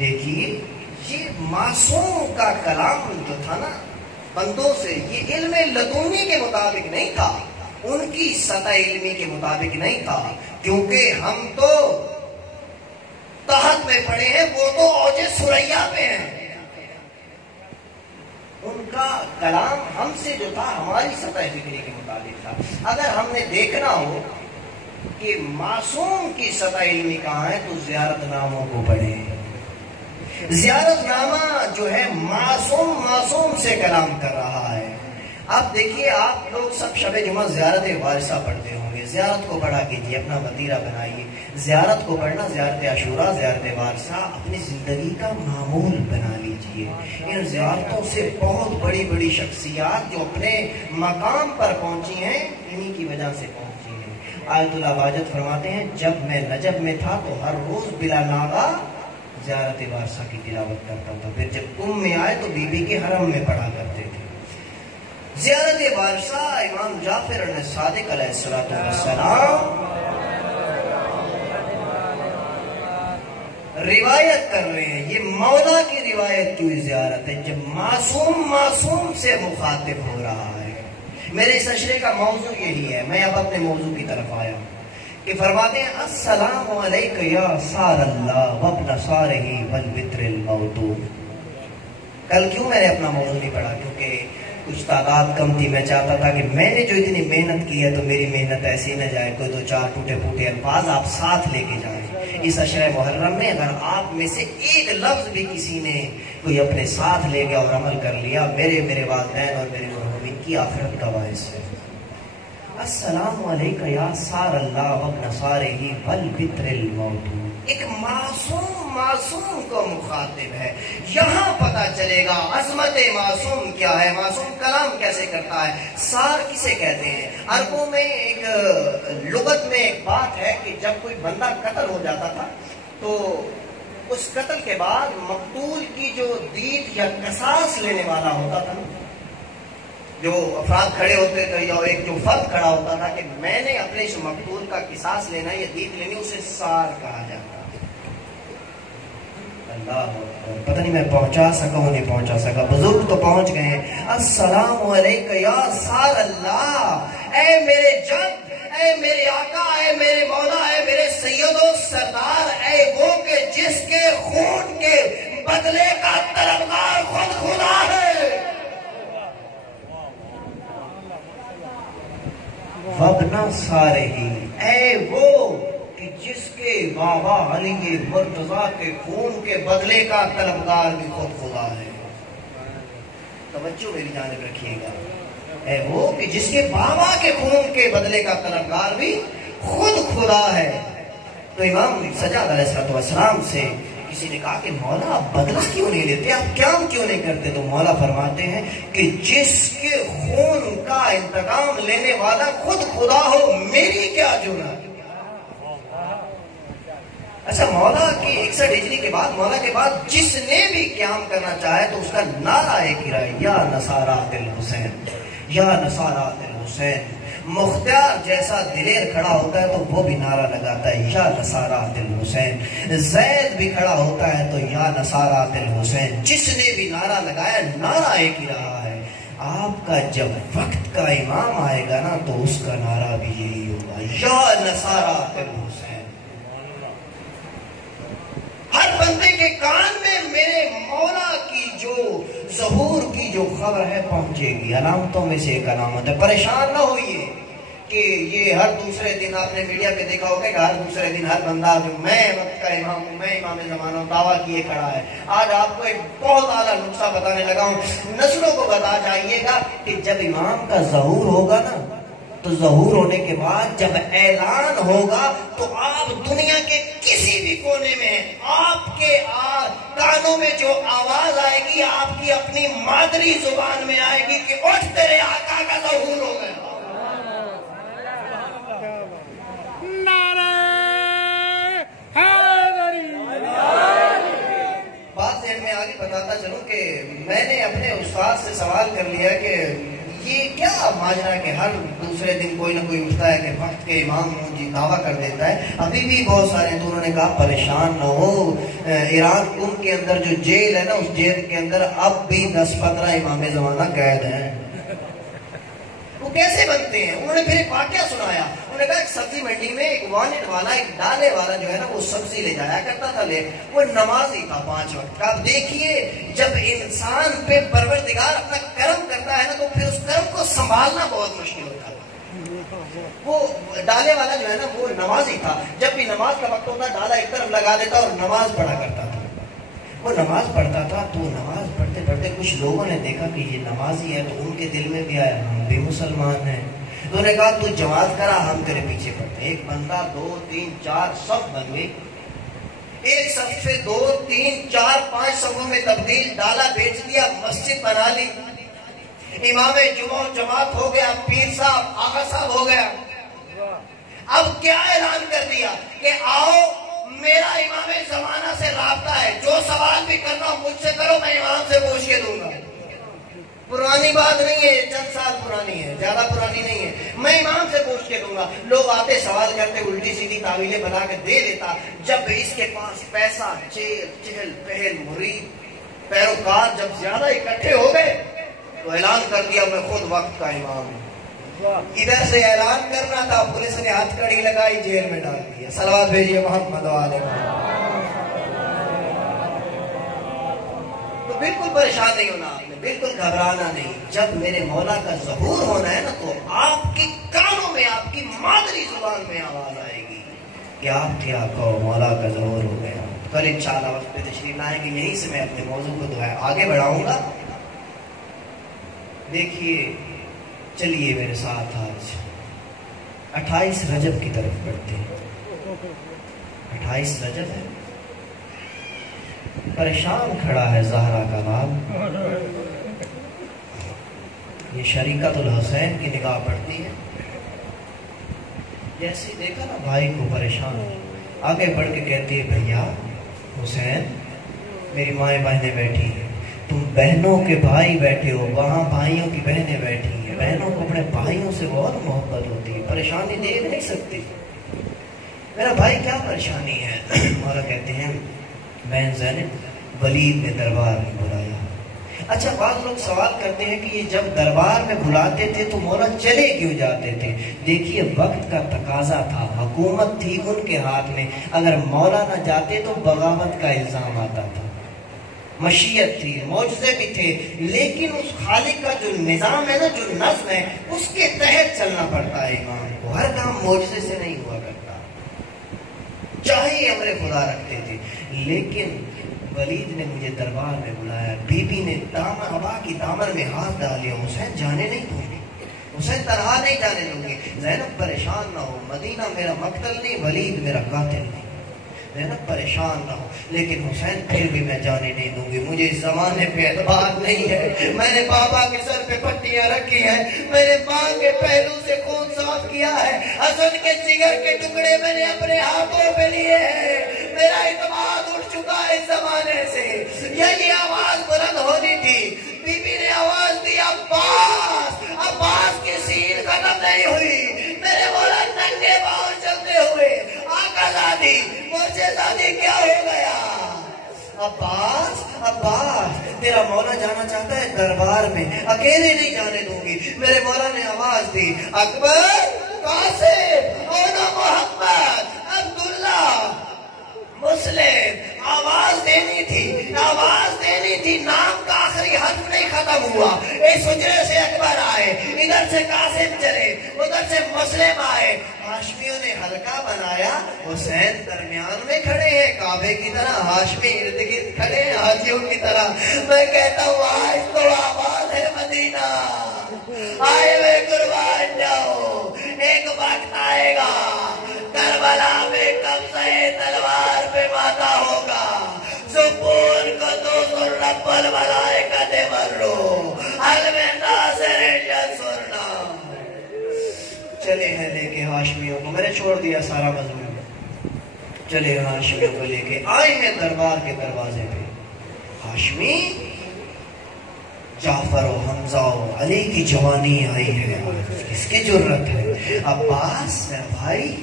دیکھیے یہ معصوم کا کلام جو تھا نا بندوں سے، یہ علم لدنی کے مطابق نہیں تھا، ان کی سطح علمی کے مطابق نہیں تھا، کیونکہ ہم تو تحت میں پڑے ہیں، وہ تو اوج ثریا پہ ہیں۔ ان کا کلام ہم سے جو تھا ہماری سطح فکری کے مطابق تھا۔ اگر ہم نے دیکھنا ہو کہ معصوم کی سطح علمی کہاں ہے تو زیارت ناموں کو پڑھیں۔ زیارت نامہ جو ہے معصوم سے کلام کر رہا ہے۔ اب دیکھیے آپ لوگ سب شب جمعہ زیارت وارثہ پڑھتے ہوں گے، زیارت کو پڑھا کیجیے، اپنا وتیرہ بنائیے۔ زیارت کو پڑھنا، زیارت عاشورہ، زیارت وارثہ اپنی زندگی کا معمول بنا لیجیے۔ ان زیارتوں سے بہت بڑی بڑی شخصیات جو اپنے مقام پر پہنچی ہیں، انہی کی وجہ سے پہنچی ہیں۔ آیت اللہ واجد فرماتے ہیں جب میں نجب میں تھا تو ہر روز بلا ناغہ زیارت وارثہ کی تلاوت کرتا تھا، پھر جب کم میں آئے تو بی بی کے حرم میں پڑھا کرتے تھے۔ زیارت وارثہ امام جعفر صادق علیہ السلام روایت کر رہے ہیں، یہ مولا کی روایت کی زیارت ہے جب معصوم سے مخاطب ہو رہا ہے۔ میرے اس اشرے کا موضوع یہی ہے، میں اب اپنے موضوع کی طرف آیا ہوں کہ فرماتے ہیں السلام علیکہ یا سار اللہ وابن سارہی والوتر الموتو. کل کیوں میں نے اپنا موضوع نہیں پڑھا؟ کیونکہ کچھ تعداد کم تھی. میں چاہتا تھا کہ میں نے جو اتنی محنت کی ہے تو میری محنت ایسی نہ جائے. کوئی دو چار ٹوٹے پھوٹے الفاظ آپ ساتھ لے کے جائیں. اس عشرہ محرم میں اگر آپ میں سے ایک لفظ بھی کسی نے کوئی اپنے ساتھ لے گیا اور عمل کر لیا، میرے والدین اور میرے مرحومین کی آخرت کا باعث ہے. السلام علیکہ یا سار اللہ وابن سارہی والوتر الموت. ایک معصوم کو مخاطب ہے. یہاں پتہ چلے گا عظمت معصوم کیا ہے، معصوم کلام کیسے کرتا ہے. سار کسے کہتے ہیں؟ عربوں میں ایک لغت میں ایک بات ہے کہ جب کوئی بندہ قتل ہو جاتا تھا تو اس قتل کے بعد مقتول کی جو دیت یا قصاص لینے والا ہوتا تھا، جو افراد کھڑے ہوتے تھے یا ایک جو فرد کھڑا ہوتا تھا کہ میں نے اپنے اس مقتول کا قصاص لینا یا دیت لینی، اسے سار کہا جاتا. اللہ پتہ نہیں میں پہنچا سکا ہوں نہیں پہنچا سکا. بزرگ تو پہنچ گئے ہیں. السلام علیکہ یا سار اللہ، اے میرے جد، اے میرے آقا، اے میرے مولا، اے میرے سید و سردار، اے وہ کہ جس کے خون کے بدلے کا طلبگار خود خدا ہے. وابن سارہی، اے وہ کہ جس کے بابا علی مرتضیٰ کے خون کے بدلے کا طلبگار بھی خود خدا ہے. توجہ میری جانب رکھیے گا. اے وہ کہ جس کے بابا کے خون کے بدلے کا طلبگار بھی خود خدا ہے. تو امام سجاد علیہ السلام سے کسی نے کہا کہ مولا آپ بدلہ کیوں نہیں لیتے، آپ قیام کیوں نہیں کرتے؟ تو مولا فرماتے ہیں کہ جس کے خون کا انتقام لینے والا خود خدا ہو، میری کیا جرات. اچھا، مولا کی 61 ہجری کے بعد، مولا کے بعد جس نے بھی قیام کرنا چاہے تو اس کا نعرہ ایک ہی رہا، یا نصارات الحسین، یا نصارات الحسین. مختار جیسا دلیر کھڑا ہوتا ہے تو وہ بھی نعرہ لگاتا ہے یا نصارات الحسین. زید بھی کھڑا ہوتا ہے تو یا نصارات الحسین. جس نے بھی نعرہ لگایا نعرہ ایک ہی رہا ہے. آپ کا جب وقت کا امام آئے گا نا تو اس کا نعرہ بھی یہی ہوگا، یا نصارات الحسین. ہر بندے کے کان میں میرے مولا کی جو ظہور کی جو خبر ہے پہنچے گی. علامتوں میں سے ایک علامت ہے. پریشان نہ ہوئیے کہ یہ ہر دوسرے دن آپ نے میڈیا پہ دیکھا ہوگا کہ ہر دوسرے دن ہر بندہ جو میں وقت کا امام ہوں، میں امام زمانہ ہوں، دعویٰ کیے کھڑا ہے. آج آپ کو ایک بہت اعلیٰ نقطہ بتانے لگا ہوں. نسلوں کو بتا جائیے گا کہ جب امام کا ظہور ہوگا نا تو ظہور ہونے کے بعد جب اعلان ہوگا تو آپ دنیا کے کسی بھی کونے میں آپ کے کانوں میں جو آواز آئے گی آپ کی اپنی مادری زبان میں آئے گی کہ اٹھ تیرے آقا کا ظہور ہو گیا. بات ذہن میں آگے بتاتا چلوں کہ میں نے اپنے استاد سے سوال کر لیا کہ یہ کیا ماجرا کہ ہر دوسرے دن کوئی نہ کوئی اٹھتا ہے کہ وقت کے امام جی دعویٰ کر دیتا ہے. ابھی بھی بہت سارے تو انہوں نے کہا پریشان نہ ہو، ایران کے اندر جو جیل ہے نا اس جیل کے اندر اب بھی 10-15 امام زمانہ قید ہیں. وہ کیسے بنتے ہیں؟ انہوں نے پھر ایک واقعہ سنایا. انہوں نے کہا ایک سبزی منڈی میں ایک وانٹ والا، ایک ڈالے والا جو ہے نا وہ سبزی لے جایا کرتا تھا. وہ نمازی تھا 5 وقت کا. اب دیکھیے جب انسان پہ پروردگار اپنا کرم کرتا ہے نا تو پھر اس کرم کو سنبھالنا بہت مشکل ہوتا ہے. وہ ڈالے والا جو ہے نا وہ نمازی تھا. جب بھی نماز کا وقت ہوتا ڈالا ایک طرف لگا دیتا اور نماز پڑھا کرتا تھا. وہ نماز پڑھتا تھا تو نماز پڑھتے پڑھتے کچھ لوگوں نے دیکھا کہ یہ نمازی ہے تو ان کے دل میں بھی آیا ہم بھی مسلمان ہیں. تو انہوں نے کہا تو جماعت کرا، ہم تیرے پیچھے پڑھتے. ایک بندہ 2 3 4 صف بن گئی. ایک صف سے 2 3 4 5 صفوں میں تبدیل. ڈالا بیچ دیا، مسجد بنا لی. امام جمعہ جماعت ہو گیا، پیر صاحب آقا صاحب ہو گیا. اب کیا اعلان کر دیا کہ آؤ میرا امام زمانہ سے رابطہ ہے، جو سوال بھی کرنا مجھ سے کرو، میں امام سے پوچھ کے دوں گا. پرانی بات نہیں ہے، چند سال پرانی ہے، زیادہ پرانی نہیں ہے. میں امام سے پوچھ کے دوں گا. لوگ آتے سوال کرتے، الٹی سیدھی تعویلیں بنا کے دے دیتا. جب اس کے پاس پیسہ، چہل پہل، مرید، پیروکار جب زیادہ اکٹھے ہو گئے تو اعلان کر دیا میں خود وقت کا امام ہوں. ادھر سے اعلان کرنا تھا، پولیس نے ہاتھ کڑی لگائی، جیل میں ڈال دیا۔ صلوات بھیجیے محمد والے محمد۔ تو بالکل پریشان نہیں ہونا آپ نے، بالکل گھبرانا نہیں۔ جب میرے مولا کا ظہور ہونا ہے نا تو آپ کی کانوں میں، آپ کی مادری زبان میں آواز آئے گی کہ آپ کیا کہو، مولا کا ظہور ہو گیا۔ کل انشاءاللہ وقت پہ تشریف لائیں گے، یہیں سے میں اپنے موضوع کو آگے بڑھاؤں گا۔ دیکھیے، چلیے میرے ساتھ آج 28 رجب کی طرف بڑھتے ہیں۔ 28 رجب ہے، پریشان کھڑا ہے زہرا کا لال، یہ شریکت الحسین کی نگاہ پڑتی ہے۔ جیسے دیکھا نا بھائی کو پریشان، آگے بڑھ کے کہتی ہے بھیا حسین، میری مائیں بہنیں بیٹھی ہیں، تم بہنوں کے بھائی بیٹھے ہو، وہاں بھائیوں کی بہنیں بیٹھی ہیں، بہنوں کو اپنے بھائیوں سے بہت محبت ہوتی ہے، پریشانی دیکھ نہیں سکتی، میرا بھائی کیا پریشانی ہے؟ مولا کہتے ہیں بہن زینب، ولید نے دربار میں بلایا۔ اچھا، بعض لوگ سوال کرتے ہیں کہ یہ جب دربار میں بلاتے تھے تو مولا چلے کیوں جاتے تھے؟ دیکھیے، وقت کا تقاضا تھا، حکومت تھی ان کے ہاتھ میں، اگر مولا نہ جاتے تو بغاوت کا الزام آتا تھا، مشیت تھی، معجزے بھی تھے، لیکن اس خالق کا جو نظام ہے نا، جو نظم ہے، اس کے تحت چلنا پڑتا ہے امام کو، ہر کام معجزے سے نہیں ہوا کرتا، چاہے امر خدا رکھتے تھے۔ لیکن ولید نے مجھے دربار میں بلایا، بی بی نے دامن ابا کی دامن میں ہاتھ ڈال لیا، حسین جانے نہیں دوں گی، حسین تنہا نہیں جانے دوں گی، زینب پریشان نہ ہو، مدینہ میرا مقتل نہیں، ولید میرا قاتل نہیں، زینب پریشان نہ ہو، لیکن حسین پھر بھی میں جانے نہیں دوں گی، مجھے اس زمانے پہ اعتبار نہیں ہے، میں نے بابا کے سر پہ پٹیاں رکھی ہیں، میں نے ماں کے پہلو سے خون صاف کیا ہے، حسن کے جگر کے ٹکڑے میں نے اپنے ہاتھوں پہ لیے ہیں، میرا اعتماد اٹھ چکا ہے اس زمانے سے۔ یہ آواز بلند ہونی تھی، بی بی نے آواز دی، عباس، عباس کی سین ختم نہیں ہوئی، میرے مولا ننگے پاؤں چلتے ہوئے، آقا زادی، مجھے زادی کیا ہو گیا؟ عباس، عباس، تیرا مولا جانا چاہتا ہے دربار میں، اکیلے نہیں جانے دوں گی۔ میرے مولا نے آواز دی، اکبر، قاسم، اونا محمد، عبداللہ، مسلم، آواز دینی تھی، آواز دینی تھی، نام کا آخری حرف نہیں ختم ہوا۔ اس حجرے سے اکبر آئے، ادھر سے قاسم چلے، ادھر سے مسلم آئے، ہاشمیوں نے حلقہ بنایا، حسین درمیان میں کھڑے ہیں، کعبے کی طرح، ہاشمی ارد گرد کھڑے ہیں حاجیوں کی طرح۔ میں کہتا ہوں آج تو آواز ہے مدینہ، آئے ہوئے قربان جاؤ، ایک وقت آئے گا کربلا میں قبضہ تلوار پہ ماتا ہوگا، سکون کو دوسر رب الملائکۃ مرو، حل میں ناصر ینصرنا۔ چلے ہیں لے کے ہاشمیوں کو، میں نے چھوڑ دیا سارا مضمون، چلے ہاشمیوں کو لے کے آئے ہیں دربار کے دروازے پہ، ہاشمی، جعفر و حمزہ و علی کی جوانی آئی ہے، کس کی جرت ہے؟ عباس، میرا بھائی،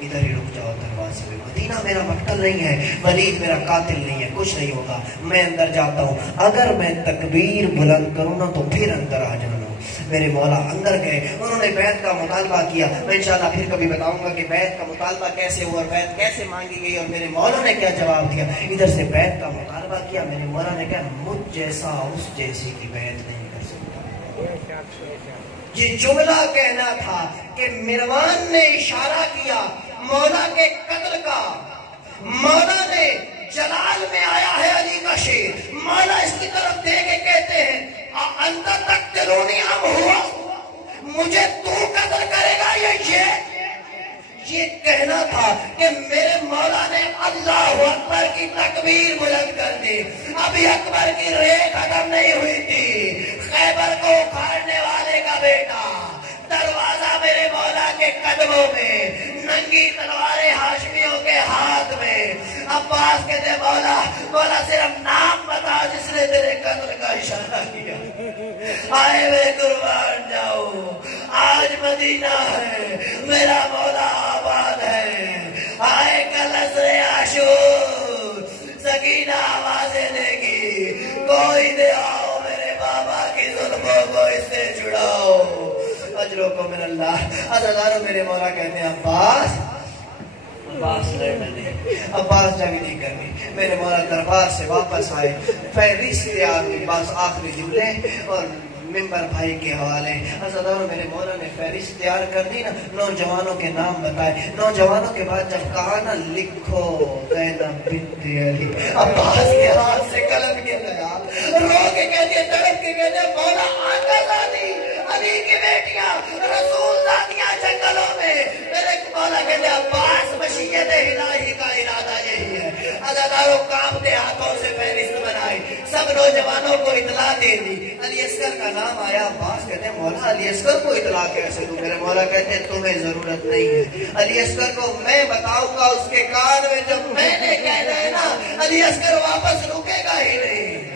ادھر ہی رک جاؤ دروازے میں، مدینہ میرا مقتل نہیں ہے، ولید میرا قاتل نہیں ہے، کچھ نہیں ہوگا، میں اندر جاتا ہوں، اگر میں تکبیر بلند کروں نا تو پھر اندر آ جانا۔ میرے مولا اندر گئے، انہوں نے بیعت کا مطالبہ کیا، میں انشاءاللہ پھر کبھی بتاؤں گا کہ بیعت کا مطالبہ کیسے ہوا اور بیعت کیسے مانگی گئی اور میرے مولا نے کیا جواب دیا۔ ادھر سے بیعت کا مطالبہ کیا، میرے مولا نے کہا مجھ جیسا اس جیسی کی بیعت نہیں کر سکتا۔ یہ جملہ کہنا تھا کہ مروان نے اشارہ کیا مولا کے قتل کا، مولا نے جلال میں آیا ہے علی کا شیر، مولا اس کی طرف دے کے کہتے ہیں انت تقتلونی ام ہوا، مجھے تو قتل کرے گا یہ کہنا تھا کہ میرے مولا نے اللہ اکبر کی تکبیر بلند کر دی۔ ابھی اکبر کی ریح ختم نہیں ہوئی تھی، خیبر کو اکھاڑنے والے کا بیٹا، دروازہ میرے مولا کے قدموں میں، ننگی تلواریں ہاشمیوں کے ہاتھ میں۔ عباس کہتے مولا صرف نام بتا جس نے تیرے قتل کا اشارہ کیا، آئے ہوئے قربان جاؤ، آج مدینہ ہے، میرا مولا آباد ہے، آئے کل عصر عاشور، سکینہ آوازیں دے گی، کوئی دے آؤ میرے بابا کی ظلموں کو اس سے چھڑاؤ۔ اجرکم من اللہ. عزیزانو میرے مولا کہتے ہیں عباس لڑنا نہیں، عباس جنگ نہیں کرنی. میرے مولا دربار سے واپس آئے، فہرست تیار ہوئی، بس آخری جملے اور ممبر بھائی کے حوالے. عزیزانو میرے مولا نے فہرست تیار کر دی نا، نوجوانوں کے نام بتائے. نوجوانوں کے بعد جب کہا نا لکھو زینب بنت علی، عباس کے ہاتھ سے قلم کے لگا، رو کے کہتے ہیں، تڑپ کے کہتے ہیں، مولا آقا زادی علی کی بیٹیاں رسول زادیاں جنگلوں میں. میرے مولا کہتے ہیں عباس مشیت الہی کا ارادہ یہی ہے. عزیزانو کانپتے ہاتھوں سے فہرست بنائی، سب نوجوانوں کو اطلاع دے دی. علی اصغر کا نام آیا. عباس کہتے ہیں مولا علی اصغر کو اطلاع کیسے دوں؟ میرے مولا کہتے ہیں تمہیں ضرورت نہیں ہے، علی اصغر کو میں بتاؤں گا اس کے کان میں. جب میں نے کہنا ہے نا علی اصغر واپس رکے گا ہی نہیں.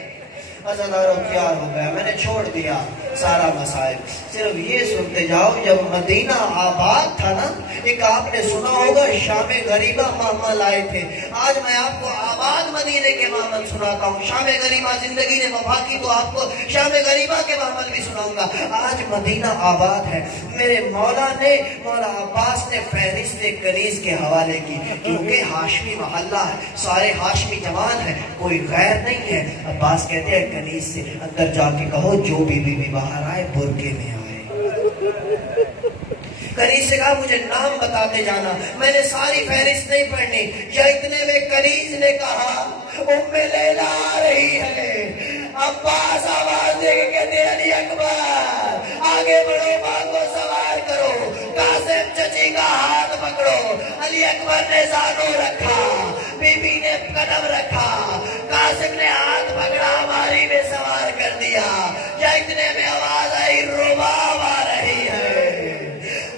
عزیزانو پیار ہو گیا، میں نے چھوڑ دیا سارا مسائل. صرف یہ سنتے جاؤ، جب مدینہ آباد تھا نا، ایک آپ نے سنا ہوگا شام غریبہ معمل آئے تھے. آج میں آپ کو آباد مدینے کے معمل سناتا ہوں. شام غریبہ زندگی نے وفا کی تو آپ کو شام غریبہ کے معمل بھی سناؤں گا. آج مدینہ آباد ہے. میرے مولا نے، مولا عباس نے فہرست کنیز کے حوالے کی، کیونکہ ہاشمی محلہ ہے، سارے ہاشمی جوان ہیں، کوئی غیر نہیں ہے. عباس کہتے ہیں کنیز سے اندر جا کے کہو جو بی باہر آئے برقعے میں آئے. کنیز سے کہا مجھے نام بتاتے جانا، میں نے ساری فہرست نہیں پڑھنی. یا اتنے میں کنیز نے کہا ام لیلا آ رہی ہے. عباس آواز دے کے کہتے ہیں علی اکبر آگے بڑھو، باغ کو سوار کرو. قاسم چچی کا ہاتھ پکڑو. علی اکبر نے زانو رکھا، بی بی نے قدم رکھا، قاسم نے ہاتھ پکڑا، ہماری میں سوار کر دیا. یا اتنے میں آواز آئی رباب آ رہی ہے.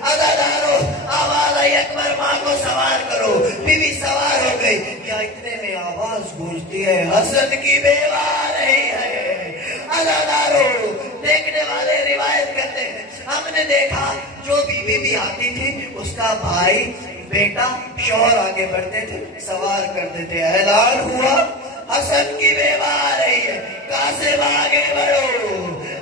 عزیزانو آواز آئی اکبر ماں کو سوار کرو. بی بی سوار ہو گئی. یا اتنے میں آواز گونجتی ہے حسن کی بیوہ آ رہی ہے. عزیزانو دیکھنے والے روایت کرتے ہیں ہم نے دیکھا جو بی بی آتی تھی اس کا بھائی بیٹا شوہر آگے بڑھتے تھے، سوار کرتے تھے. اعلان ہوا حسن کی بیوہ آ رہی ہے. قاسم آگے بڑھو،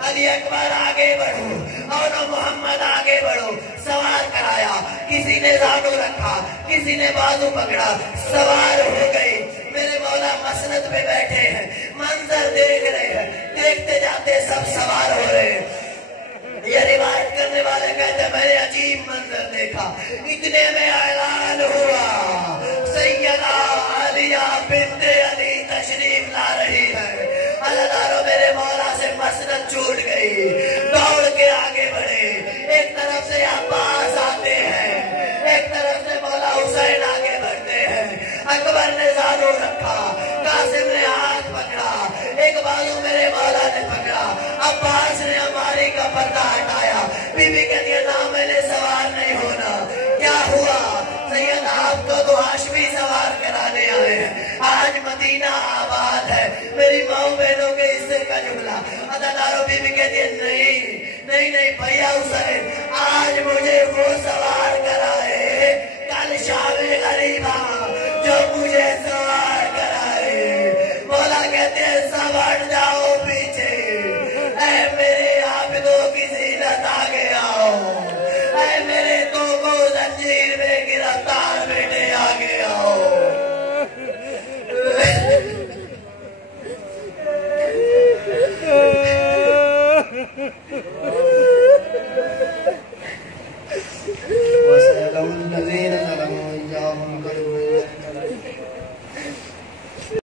علی اکبر آگے بڑھو، اور محمد آگے بڑھو. سوار کرایا، کسی نے زانو رکھا، کسی نے بازو پکڑا، سوار ہو گئی. میرے مولا مسند پہ بیٹھے ہیں، منظر دیکھ رہے ہیں، دیکھتے جاتے سب سوار ہو رہے ہیں. یہ روایت کرنے والے کہتے ہیں میں نے عجیب منظر دیکھا. اتنے میں اعلان ہوا سیدہ عالیہ بنت علی تشریف لا رہی ہے. عزیزانو میرے مولا سے مسند چھوٹ گئی، دوڑ کے آگے بڑھے. ایک طرف سے عباس آتے ہیں، ایک طرف سے مولا حسین آگے بڑھتے ہیں. اکبر نے زانو رکھا، قاسم نے ہاتھ پکڑا، ایک بازو میرے مولا نے پکڑا. عباس نے ہماری کا پردہ ہٹایا. بی بی کہتی ہے نا میں نے سوار نہیں ہونا. کیا ہوا؟ سید آپ کو تو ہاشمی سوار کرانے آئے ہیں. آج مدینہ آباد ہے. میری ماں بہنوں کے حصے کا جملہ. عزیزانو بی بی کہتی ہے نہیں بھیا حسین آج مجھے وہ سوار کرائے کل شام غریبہ جو مجھے سوار کرائے. مولا کہتے ہیں سب ہٹ جاؤ پیچھے. اے میرے عابدوں کی زینت آگے آؤ، اے میرے تو کو زنجیر میں گرفتار بیٹے آگے آؤ.